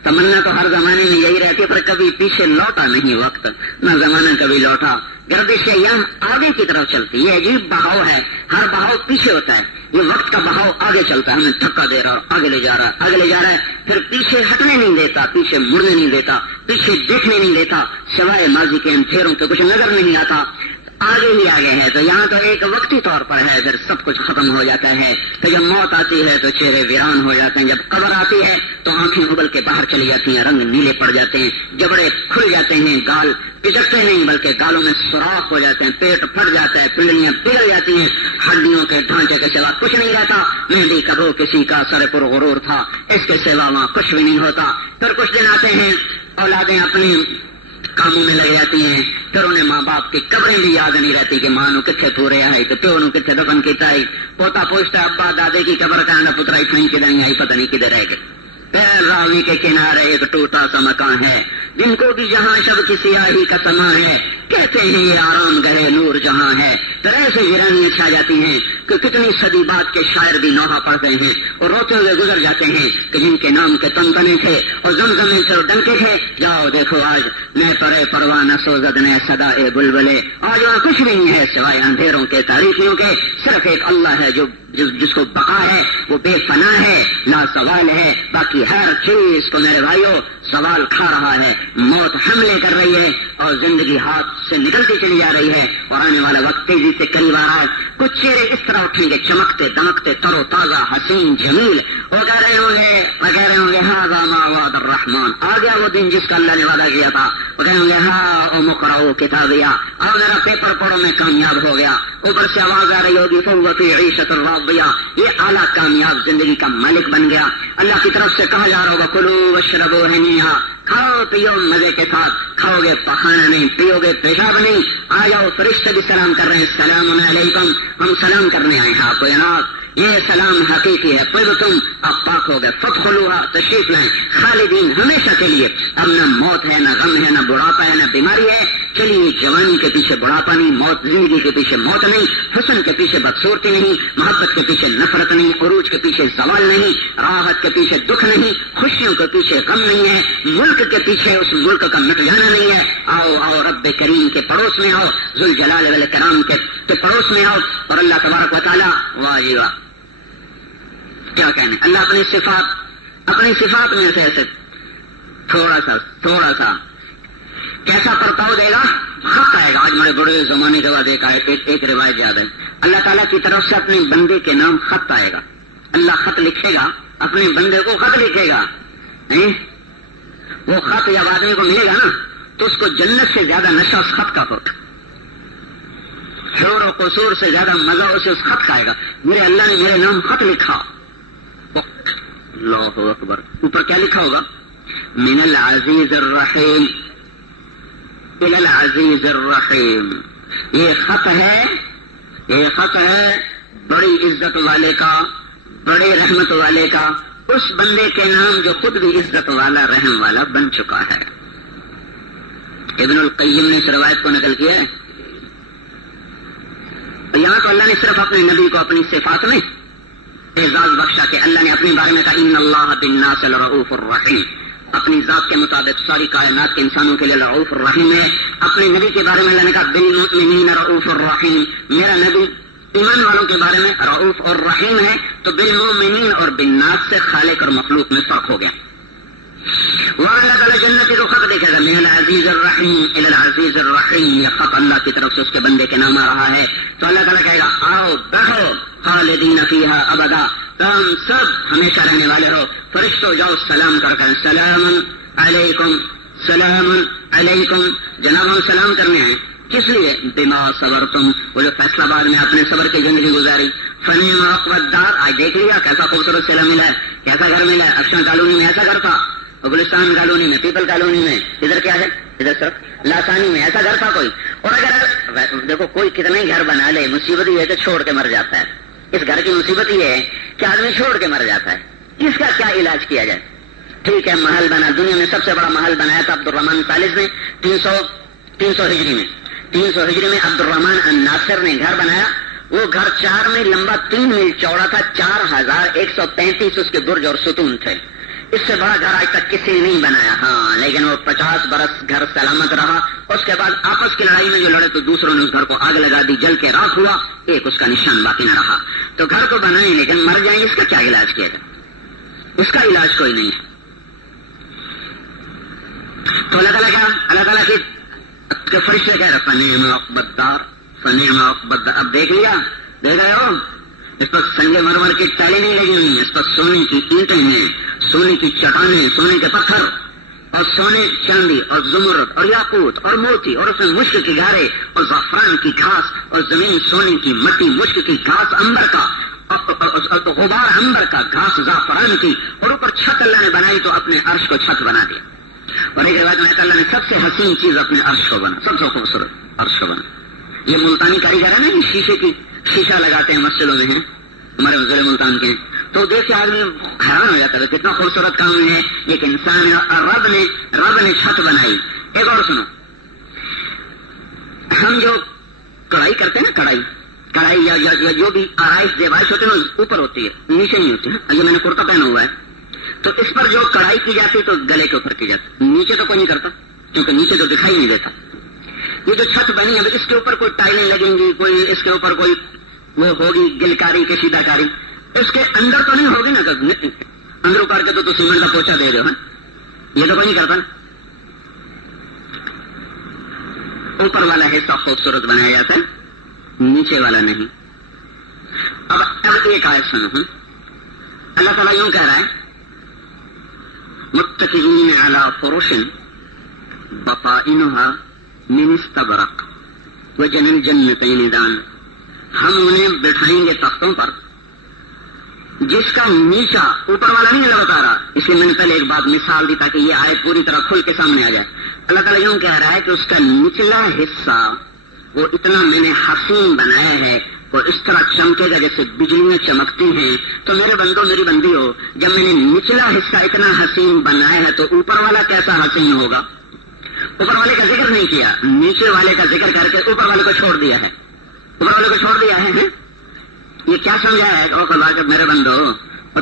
تمنا تو ہر زمانے میں یہی رہتی ہے، پر کبھی پیچھے لوٹا نہیں وقت، نہ زمانہ کبھی لوٹا۔ گردش ایام آگے کی طرف چلتی، یہ عجیب بہاؤ ہے، ہر بہاؤ پیچھے ہوتا ہے، یہ وقت کا بہاؤ آگے چلتا ہے، ہمیں دھکا دے رہا ہے، آگے لے جا رہا ہے، پھر پیچھے ہٹنے نہیں دیتا، پیچھے مڑنے نہیں دیتا، پیچھے دیکھنے نہیں دیتا، سوائے ماضی کے اندھیروں کے کچھ نظر نہیں آتا، آگے ہی آگے ہے۔ تو یہاں تو ایک وقتی طور پر ہے، پھر سب کچھ ختم ہو جاتا ہے، پھر جب موت آتی ہے تو چہرے ویران ہو جاتے ہیں، جب قبر آتی ہے تو آنکھیں ابل کے باہر چلی جاتی ہیں، رنگ نیلے پڑ جاتے ہیں، جبڑے کھل جاتے ہیں، گال پچکتے نہیں بلکہ گالوں میں سوراخ ہو جاتے ہیں، پیٹ پھٹ جاتا ہے، پنڈلیاں پگھل جاتی ہیں، ہڈیوں کے ڈھانچے کے سوا کچھ نہیں رہتا۔ مہندی کبو کسی کا سر پر غرور تھا، اس کے سوا وہاں کچھ بھی نہیں ہوتا۔ پھر کچھ دن آتے ہیں، اولادیں اپنی کاموں میں لگ جاتی ہیں، پھر انہیں ماں باپ کی قبریں بھی یاد نہیں رہتی کہ ماں نو کتنے پورے آئی تو پیو نو کتنے دفن کیتا ہے، پوتا پوچھتا ابا دادے کی قبر کہاں پترائی کہیں کدھر نہیں آئی، پتہ نہیں کدھر رہ گئے۔ پھر راوی کے کنارے ایک ٹوٹا سا مکان ہے، جن کو بھی جہاں شب کی سیاہی کا سما ہے، کہتے ہیں یہ آرام گہے نور جہاں ہے۔ طرح سے ویرانیاں چھا جاتی ہیں کہ کتنی صدی بعد کے شاعر بھی نوحہ پڑھ رہے ہیں اور روتے ہوئے گزر جاتے ہیں کہ جن کے نام کے تنتنے تھے اور زمزمے سے ڈنکے تھے، جاؤ دیکھو آج نئے پرے پروانہ سوزد نے صدا اے بلبلے، آج وہاں کچھ نہیں ہے سوائے اندھیروں کے تاریخیوں کے، صرف ایک اللہ ہے جس کو بقا ہے، وہ بے فنا ہے، لا سوال ہے، باقی ہر چیز کو میرے بھائیوں سوال کھا رہا ہے، موت حملے کر رہی ہے اور زندگی ہاتھ سے نکلتی چلی جا رہی ہے اور آنے والا وقت تیزی سے قریب آ رہا ہے۔ کچھ چہرے اس طرح اٹھیں گے چمکتے دمکتے تر و تازہ حسین جمیل، وہ کہہ رہے ہوں گے ھذا ما وعد الرحمن، آ گیا وہ دن جس کا اللہ نے وعدہ کیا تھا، وہ کہیں گے ہاں اقرؤ کتابیہ، اب میرا پیپر پڑھو میں کامیاب ہو گیا، اوپر سے آواز آ رہی ہوگی فہو فی عیشۃ راضیہ، یہ اعلیٰ کامیاب زندگی کا مالک بن گیا۔ اللہ کی طرف سے کہا جا رہا ہوگا کلوا واشربوا ہنیئا، کھاؤ پیو مزے کے ساتھ، کھاؤ گے پخانا نہیں، پیو گے پیشاب نہیں، آ جاؤ فرشتے بھی سلام کر رہے ہیں، السلام علیکم، ہم سلام کرنے آئے ہیں آپ کو جناب، یہ سلام حقیقی ہے، پھر تم اب پاک ہو گئے، فادخلوها، تشریف لائیں، خالدین، ہمیشہ کے لیے، اب نہ موت ہے، نہ غم ہے، نہ بڑھاپا ہے، نہ بیماری ہے، چلیے جوانی کے پیچھے بڑھاپا نہیں، موت زندگی کے پیچھے موت نہیں، حسن کے پیچھے بدصورتی نہیں، محبت کے پیچھے نفرت نہیں، عروج کے پیچھے زوال نہیں، راحت کے پیچھے دکھ نہیں، خوشیوں کے پیچھے غم نہیں ہے، ملک کے پیچھے اس ملک کا مٹ جانا نہیں ہے، آؤ رب کریم کے پڑوس میں آؤ، ذوالجلال والاکرام کے پڑوس میں آؤ، اور اللہ تبارک و تعالیٰ واہ جی واہ کیا کہنے، اللہ اپنی صفات میں سے ایسے تھوڑا سا کیسا پرتاؤ دے گا، خط آئے گا۔ آج ہمارے بڑے زمانے کے بعد ایک روایت یاد ہے، اللہ تعالیٰ کی طرف سے اپنے بندے کے نام خط آئے گا، اللہ خط لکھے گا، اپنے بندے کو خط لکھے گا، وہ خط جب آدمی کو ملے گا نا تو اس کو جنت سے زیادہ نشہ اس خط کا ہوگا، شور و قصور سے زیادہ مزہ اسے اس خط کھائے گا، میرے اللہ نے میرے نام خط لکھا، اللہ اکبر، اوپر کیا لکھا ہوگا، من العزیز الرحیم الى العزیز الرحیم، یہ خط ہے بڑی عزت والے کا، بڑے رحمت والے کا، اس بندے کے نام جو خود بھی عزت والا رحم والا بن چکا ہے۔ ابن القیم نے اس روایت کو نقل کیا ہے، یہاں تو اللہ نے صرف اپنے نبی کو اپنی صفات میں اعزاز بخشا کہ اللہ نے اپنے بارے میں کہا ان اللہ بالناس لرؤوف الرحیم، اپنی ذات کے مطابق ساری کائنات کے انسانوں کے لیے رؤوف الرحیم ہے۔ اپنے نبی کے بارے میں اللہ نے کہا بالمؤمنین رؤوف الرحیم، میرا نبی ایمان والوں کے بارے میں رؤوف اور رحیم ہے، تو بالمؤمنین اور بالناس سے خالق اور مخلوق میں فرق ہو گیا۔ وہ اللہ تعالیٰ جنت کو خط دیکھے گا من العزیز الرحیم الی العزیز الرحیم، یہ خط اللہ کی طرف سے اس کے بندے کے نام آ رہا ہے، تو اللہ تعالیٰ کہے گا آؤ بیٹھو خالدین فیہا ابدا، تم سب ہمیشہ رہنے والے ہو، فرشتوں جاؤ سلام کر کر سلام علیکم سلام علیکم، جناب ہم سلام کرنے آئے، کس لیے بما صبرتم، وہ جو فیصلہ باد میں اپنے صبر کی زندگی گزاری، فنعم عقبی الدار، آج دیکھ لیا کیسا خوبصورت سیلا ملا ہے، کیسا گھر ملا ہے، افشان کالونی میں ایسا گھر تھا، گلستان کالونی میں، پیپل کالونی میں، ادھر کیا ہے، ادھر صرف لاسانی میں ایسا گھر تھا کوئی، اور اگر دیکھو کوئی کتنے گھر بنا لے، مصیبت یہ ہے کہ چھوڑ کے مر جاتا ہے، اس گھر کی مصیبت یہ ہے کہ آدمی چھوڑ کے مر جاتا ہے، اس کا کیا علاج کیا جائے؟ ٹھیک ہے محل بنا، دنیا میں سب سے بڑا محل بنایا تھا عبد الرحمن ثالث نے 300 ہجری میں عبد الرحمن الناصر نے گھر بنایا، وہ گھر 4 میل لمبا 3 میل چوڑا تھا، 4135 اس کے برج اور ستون تھے، اس سے بڑا گھر آج تک کسی نے نہیں بنایا، ہاں لیکن وہ 50 برس گھر سلامت رہا، اس کے بعد آپس کی لڑائی میں جو لڑے تو دوسروں نے اس گھر کو آگ لگا دی، جل کے راکھ ہوا، ایک اس کا نشان باقی نہ رہا، تو گھر تو بنائیں لیکن مر جائیں، اس کا کیا علاج کیا جائے؟ اس کا علاج کوئی نہیں ہے، تو اللہ تعالیٰ کے فرشتے کہہ رہے فنعم عقبی الدار، فنعم عقبی الدار، اب دیکھ گئے ہو، اس پر سنگ مرمر کی ٹائلیں نہیں لگی ہوئی ہیں، اس پر سونے کی اینٹیں ہیں، سونے کی چٹانیں، سونے کے پتھر اور سونے چاندی اور زمرد اور یاقوت اور موتی، اور اس میں مشک کی گارے اور زعفران کی گھاس، اور زمین سونے کی مٹی، مشک کی گھاس عنبر کا، غبار عنبر کا، گھاس زعفران کی، اور اوپر چھت اللہ نے بنائی تو اپنے عرش کو چھت بنا دیا، اور ایک روایت میں اللہ نے سب سے حسین چیز اپنے عرش کو بنا، سب سے خوبصورت عرش کو بنا، یہ ملتانی کاریگر ہے نا، یہ شیشہ لگاتے ہیں مسجدوں میں ہیں ہمارے وزیر ملتان کے، تو دیکھ کے آدمی حیران ہو جاتا ہے کتنا خوبصورت کام ہے، ایک انسان رب نے چھت بنائی۔ ایک اور سنو، ہم جو کڑھائی کرتے ہیں نا، کڑھائی یا جو بھی آرائش دیوائش ہوتی ہے نا اوپر ہوتی ہے, نیچے نہیں ہوتی ہے. یہ میں نے کرتا پہنا ہوا ہے, تو اس پر جو کڑھائی کی جاتی ہے تو گلے کے اوپر کی جاتی ہے, نیچے تو کوئی نہیں کرتا کیونکہ نیچے تو دکھائی نہیں دیتا. یہ جو چھت بنی ہے اس کے اوپر کوئی ٹائلیں لگیں گی, کوئی اس کے اوپر کوئی وہ ہوگی گلکاری کشیدہ کاری, اس کے اندر تو نہیں ہوگی نا, اندر کر کے تو سیمنٹ کا پوچھا دے رہے ہو, یہ تو کوئی نہیں کرتا. اوپر والا حصہ خوبصورت بنایا جاتا ہے, نیچے والا نہیں. اب ایک آیت سنو, اللہ تعالیٰ یوں کہہ رہا ہے متکئین علی فرش بطائنها من استبرق وجنى الجنتین دان, ہم انہیں بٹھائیں گے تختوں پر جس کا نیچا اوپر والا نہیں اللہ بتا رہا, اس لیے میں نے پہلے ایک بات مثال دی تاکہ یہ آیت پوری طرح کھل کے سامنے آ جائے. اللہ تعالیٰ یوں کہہ رہا ہے کہ اس کا نچلا حصہ وہ اتنا میں نے حسین بنایا ہے, وہ اس طرح چمکے گا جیسے بجلیاں چمکتی ہیں. تو میرے بندو میری بندی ہو, جب میں نے نچلا حصہ اتنا حسین بنایا ہے تو اوپر والا کیسا حسین ہوگا. اوپر والے کا ذکر نہیں کیا, نیچے والے کا ذکر کر کے اوپر والے کو چھوڑ دیا ہے. اوپر والے کو چھوڑ دیا ہے. یہ کیا سمجھا ہے کہ میرے بندو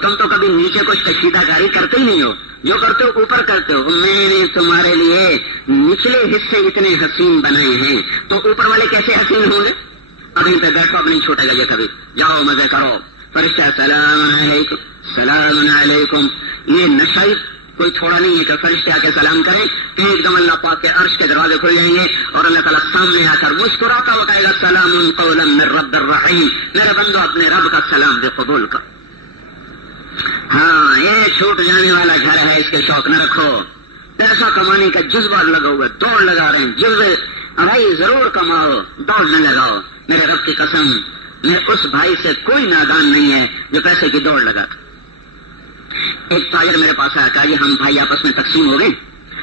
تم تو کبھی نیچے کچھ کشیدہ کاری کرتے ہی نہیں ہو, جو کرتے ہو اوپر کرتے ہو. میں نے تمہارے لیے نچلے حصے اتنے حسین بنائے ہیں تو اوپر والے کیسے حسین ہوں گے. ابھی پہ بیٹھو, اب نہیں چھوٹے گا یہ کبھی. جاؤ مزے کرو. فرشتہ سلام علیکم سلام علیکم. یہ نشہ کوئی تھوڑا نہیں ہے کہ فرشتے آ کے سلام کریں, ایک دم اللہ پاک کے عرش کے دروازے کھل جائیں گے اور اللہ تعالیٰ سامنے آ کر مسکراتا ہوا کہے گا سلام قولا من رب الرحیم. میرے بندو اپنے رب کا سلام دے قبول کر. ہاں یہ چھوٹ جانے والا گھر ہے, اس کے شوق نہ رکھو. پیسہ کمانے کا جذبہ لگا ہوا ہے, دوڑ لگا رہے ہیں جذبے, بھائی ضرور کماؤ, دوڑ نہ لگاؤ. میرے رب کی قسم میں اس بھائی سے کوئی نادان نہیں ہے جو پیسے کی دوڑ لگاتا. ایک تاجر میرے پاس آیا, کہا جی ہم بھائی آپس میں تقسیم ہو گئے,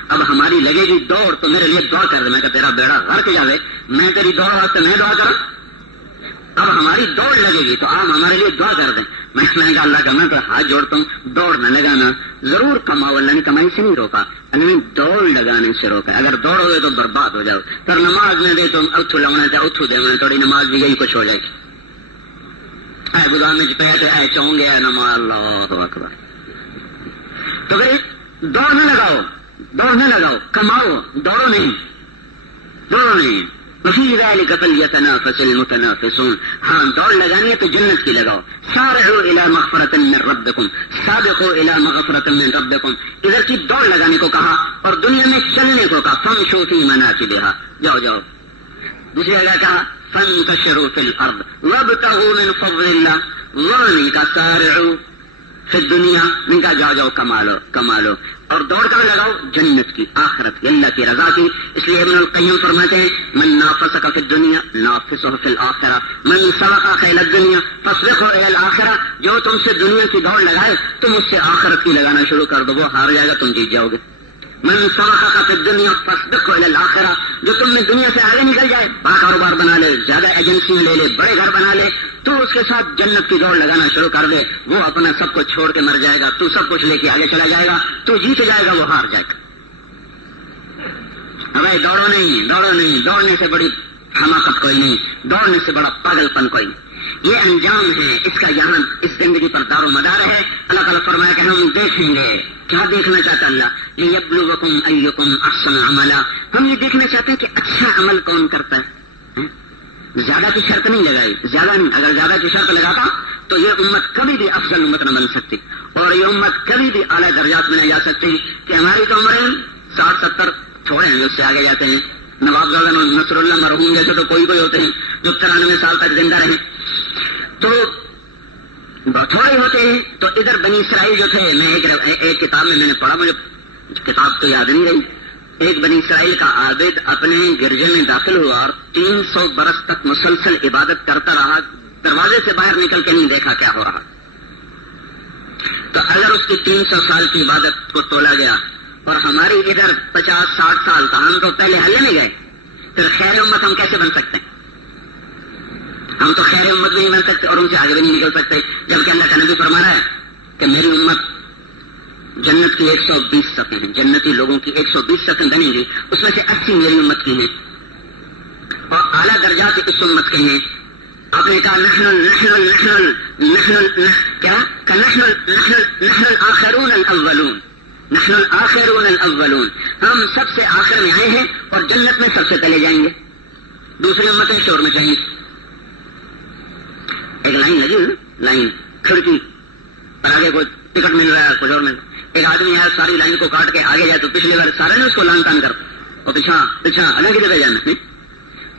اب ہماری لگے گی دوڑ تو میرے لیے دعا کر دے. میں کہا تیرا بیڑا غرق جاوے, میں تیری دوڑ واسطے میں دعا کروں. اب ہماری دوڑ لگے گی تو آپ ہمارے لیے دعا کر دیں. میں نے کہا اللہ کا میں تو ہاتھ جوڑتا ہوں, دوڑ نہ لگانا, ضرور کماؤ. اللہ نے کمائی سے نہیں روکا, اللہ نے دوڑ لگانے سے روکا. اگر دوڑو گے تو برباد ہو جاؤ. پھر نماز میں دے تو اتھو لگنا چاہے اتھو دے, میں تھوڑی نماز بھی گئی کچھ ہو جائے گی. اے گدا میں پہلے اے چاہوں گے نماز, اللہ اکبر. تو پھر دوڑ نہ لگاؤ, دوڑ نہ لگاؤ, کماؤ, دوڑو نہیں, دوڑو نہیں. وفی ذلک فلیتنافس المتنافسون. ہاں دوڑ لگانی ہے تو جنت کی لگاؤ. سارعوا الی مغفرۃ من ربکم سابقوا الی مغفرۃ من ربکم. ادھر کی دوڑ لگانے کو کہا اور دنیا میں چلنے کو کہا. فامشوا فی مناکبہا, جاؤ جاؤ. دوسری جگہ کہا فانتشروا فی الارض وابتغوا من فضل اللہ. وہاں کا سارعوا فی الدنیا, نہیں کہا جاؤ جاؤ کما لو کما لو. اور دوڑ کر لگاؤ جنت کی, آخرت کی, اللہ کی رضا کی. اس لیے ابن القیم فرماتے ہیں من نافسک فی الدنیا نافسہ فی الآخرہ, من سبق خیل الدنیا فاسبقہ الی الآخرہ. جو تم سے دنیا کی دوڑ لگائے تم اس سے آخرت کی لگانا شروع کر دو, وہ ہار جائے گا, تم جیت جاؤ گے. من سبق فی الدنیا فاسبقہ الی الآخرہ. جو تم میں دنیا سے آگے نکل جائے, بڑا کاروبار بنا لے, زیادہ ایجنسی لے لے, بڑے گھر بنا لے, تو اس کے ساتھ جنت کی دوڑ لگانا شروع کر دے. وہ اپنا سب کچھ چھوڑ کے مر جائے گا, تو سب کچھ لے کے آگے چلا جائے گا, تو جیت جائے گا, وہ ہار جائے گا. بھائی دوڑو نہیں, دوڑو نہیں. دوڑنے سے بڑی حماقت کوئی نہیں, دوڑنے سے بڑا پاگل پن کوئی نہیں. یہ انجام ہے اس کا, یہاں اس زندگی پر دار و مدار ہے. اللہ تعالیٰ فرمایا کہ ہم دیکھیں گے. کیا دیکھنا چاہتا اللہ؟ لیبلوکم ایکم احسن عملا. ہم یہ دیکھنا چاہتے ہیں کہ اچھا عمل کون کرتا ہے. زیادہ کی شرط نہیں لگائی, زیادہ نہیں. اگر زیادہ کی شرط لگاتا تو یہ امت کبھی بھی افضل امت نہ بن سکتی, اور یہ امت کبھی بھی اعلیٰ درجات میں نہیں جا سکتی. کہ ہماری تو عمریں 60-70 تھوڑے ہیں, اس سے آگے جاتے ہیں. نوابزادہ نصر اللہ مرحوم جیسے تو کوئی ہوتے ہیں جو 93 سال تک زندہ رہے, تو تھوڑے ہوتے ہیں. تو ادھر بنی اسرائیل جو تھے, میں ایک کتاب میں نے پڑھا, مجھے کتاب تو یاد نہیں رہی. ایک بنی اسرائیل کا عابد اپنے گرجے میں داخل ہوا اور 300 برس تک مسلسل عبادت کرتا رہا, دروازے سے باہر نکل کے نہیں دیکھا کیا ہو رہا. تو اگر اس کی 300 سال کی عبادت کو تولا گیا اور ہماری ادھر 50-60 سال کا, ہم تو پہلے حل نہیں گئے, پھر خیر امت ہم کیسے بن سکتے ہیں؟ ہم تو خیر امت بھی نہیں بن سکتے اور ان سے آگے بھی نہیں نکل سکتے. جبکہ اللہ کا نبی فرما رہا ہے کہ میری امت جنت کی 120 صفیں ہیں, جنتی لوگوں کی 120 صفیں بنیں گی, اس میں سے 80 میری امت کی ہیں, اور اعلیٰ درجات اس امت کے ہیں. آپ نے کہا نحن الآخرون الاولون، نحن الآخرون الاولون، ہم سب سے آخر میں آئے ہیں اور جنت میں سب سے پہلے جائیں گے، دوسری امتیں شور میں چاہیے. ایک لائن لگی نا، لائن کھڑکی پر آگے کوئی ٹکٹ مل رہا ہے، کچھ اور مل رہا ہے. ایک آدمی ہے ساری لائن کو کاٹ کے آگے جائے تو پچھلے بار سارے نے اس کو لان تان کر اور پیچھا الگ کی جگہ جانا.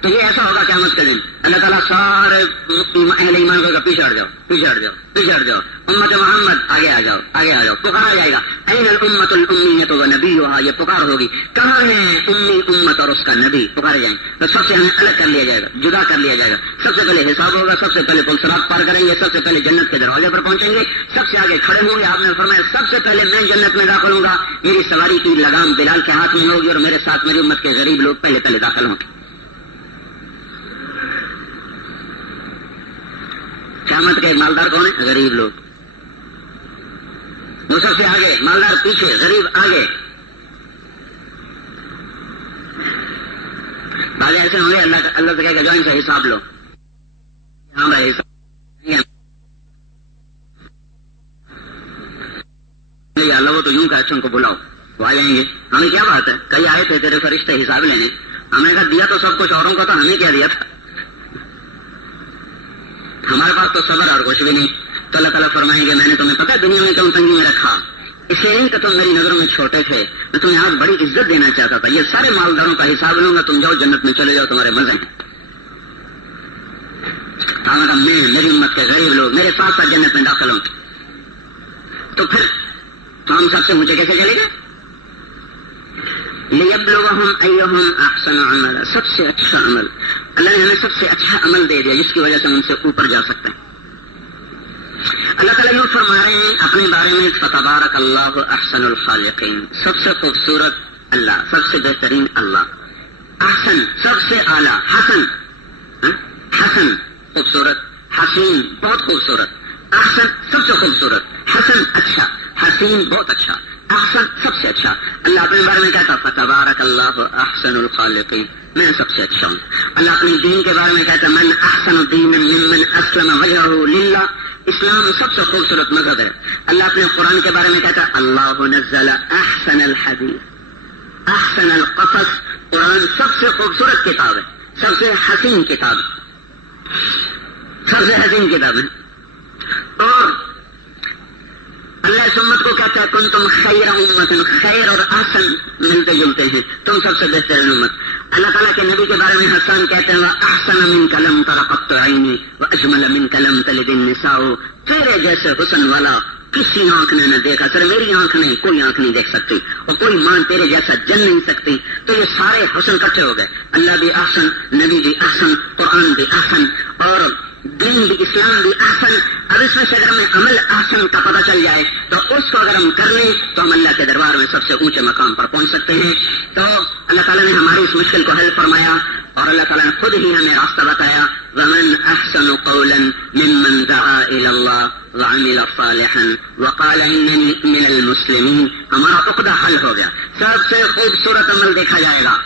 تو یہ ایسا ہوگا قیامت کے دن اللہ تعالیٰ سارے اہل ایمان کو پیچھے ہٹ جاؤ، پیچھے ہٹ جاؤ، پیچھے ہٹ جاؤ، امت محمد آگے آ جاؤ، آگے آ جاؤ. پکارا جائے گا این الامت الامیۃ ونبیھا، یہ پکار ہوگی کہاں ہے امی امت اور اس کا نبی. پکارے جائیں تو سب سے ہمیں الگ کر لیا جائے گا، جدا کر لیا جائے گا. سب سے پہلے حساب ہوگا، سب سے پہلے پلسرات پار کریں گے، سب سے پہلے جنت کے دروازے پر پہنچیں گے، سب سے آگے کھڑے ہوں گے. آپ نے فرمایا سب سے پہلے میں جنت میں داخل ہوں گا، میری سواری کی لگام بلال کے ہاتھ میں ہوگی اور میرے ساتھ میری امت کے غریب لوگ پہلے پہلے داخل ہوں گے. قیامت کے مالدار کون ہیں؟ غریب لوگ. وہ سب سے آگے، مالدار پیچھے، غریب آگے. بعض ایسے ہوں گے اللہ سے کہے گا جو ان سے حساب لو، ہمارا حساب اللہ وہ تو یوں کہ اچھا ان کو بلاؤ، وہ آ جائیں گے. ہمیں کیا بات ہے، کئی آئے تھے تیرے فرشتے حساب لینے، ہمیں کہا دیا تو سب کچھ اوروں کو، تو ہمیں کیا دیا تھا، ہمارے پاس تو صبر اور کچھ بھی نہیں. تو اللہ تعالیٰ فرمائیں گے میں نے تمہیں پتہ دنیا میں کم تنگی میں رکھا، اس لیے نہیں کہ تم میری نظروں میں چھوٹے تھے، میں تمہیں آج بڑی عزت دینا چاہتا تھا. یہ سارے مالداروں کا حساب لوں گا، تم جاؤ جنت میں چلے جاؤ، تمہارے مزے ہیں. میں میری امت کے غریب لوگ میرے ساتھ ساتھ جنت میں داخل ہوں. تو پھر ہم سب سے مجھے کیسے چلے گا؟ لیبلوہم ایہم احسن عملا، سب سے اچھا عمل. اللہ نے ہمیں سب سے اچھا عمل دے دیا جس کی وجہ سے ہم ان سے اوپر جا سکتے ہیں. اللہ تعالیٰ یوں فرما رہے ہیں اپنے بارے میں فتبارک اللہ احسن الخالقین، سب سے خوبصورت اللہ، سب سے بہترین اللہ. احسن سب سے اعلیٰ، حسن خوبصورت، حسین بہت خوبصورت، احسن سب سے خوبصورت، حسن اچھا، حسین بہت اچھا، احسن سب سے اچھا. اللہ اپنے بارے میں کہتا فتبارک اللہ احسن الخالقین، میں سب سے اچھا ہوں. اللہ اپنے دین کے بارے میں کہتا من احسن دینا ممن اسلم وجہہ للہ، اسلام سب سے خوبصورت مذہب ہے. اللہ اپنے قرآن کے بارے میں کہتا اللہ نزل احسن الحدیث احسن القصص، قرآن سب سے خوبصورت کتاب ہے، سب سے حسین کتاب ہے، سب سے حسین کتاب ہے. اور اللہ اس امت کو کہتا ہے کنتم خیر امت، خیر اور احسن ملتے جلتے ہیں، تم سب سے بہترین امت. اللہ تعالیٰ کے نبی کے بارے میں حسان کہتے ہیں احسن منک لم تر قط عینی واجمل منک لم تلد النساء، تیرے جیسے حسن والا کسی آنکھ نے نہ دیکھا، صرف میری آنکھ نہیں، کوئی آنکھ نہیں دیکھ سکتی، اور کوئی ماں تیرے جیسا جن نہیں سکتی. تو یہ سارے حسن کٹھے ہو گئے، اللہ بھی احسن، نبی بھی احسن، قرآن بھی احسن، اور دین بھی، اسلام بھی احسن. اب اس میں سے اگر ہمیں عمل احسن کا پتہ چل جائے تو اس کو اگر ہم کر لیں تو ہم اللہ کے دربار میں سب سے اونچے مقام پر پہنچ سکتے ہیں. تو اللہ تعالیٰ نے ہماری اس مشکل کو حل فرمایا اور اللہ تعالیٰ نے خود ہی ہمیں راستہ بتایا. ومن احسن قولا ممن دعا الى اللہ وعمل صالحا وقال اننی من المسلمین. ہمارا عقدہ حل ہو گیا. سب سے خوبصورت عمل دیکھا جائے گا،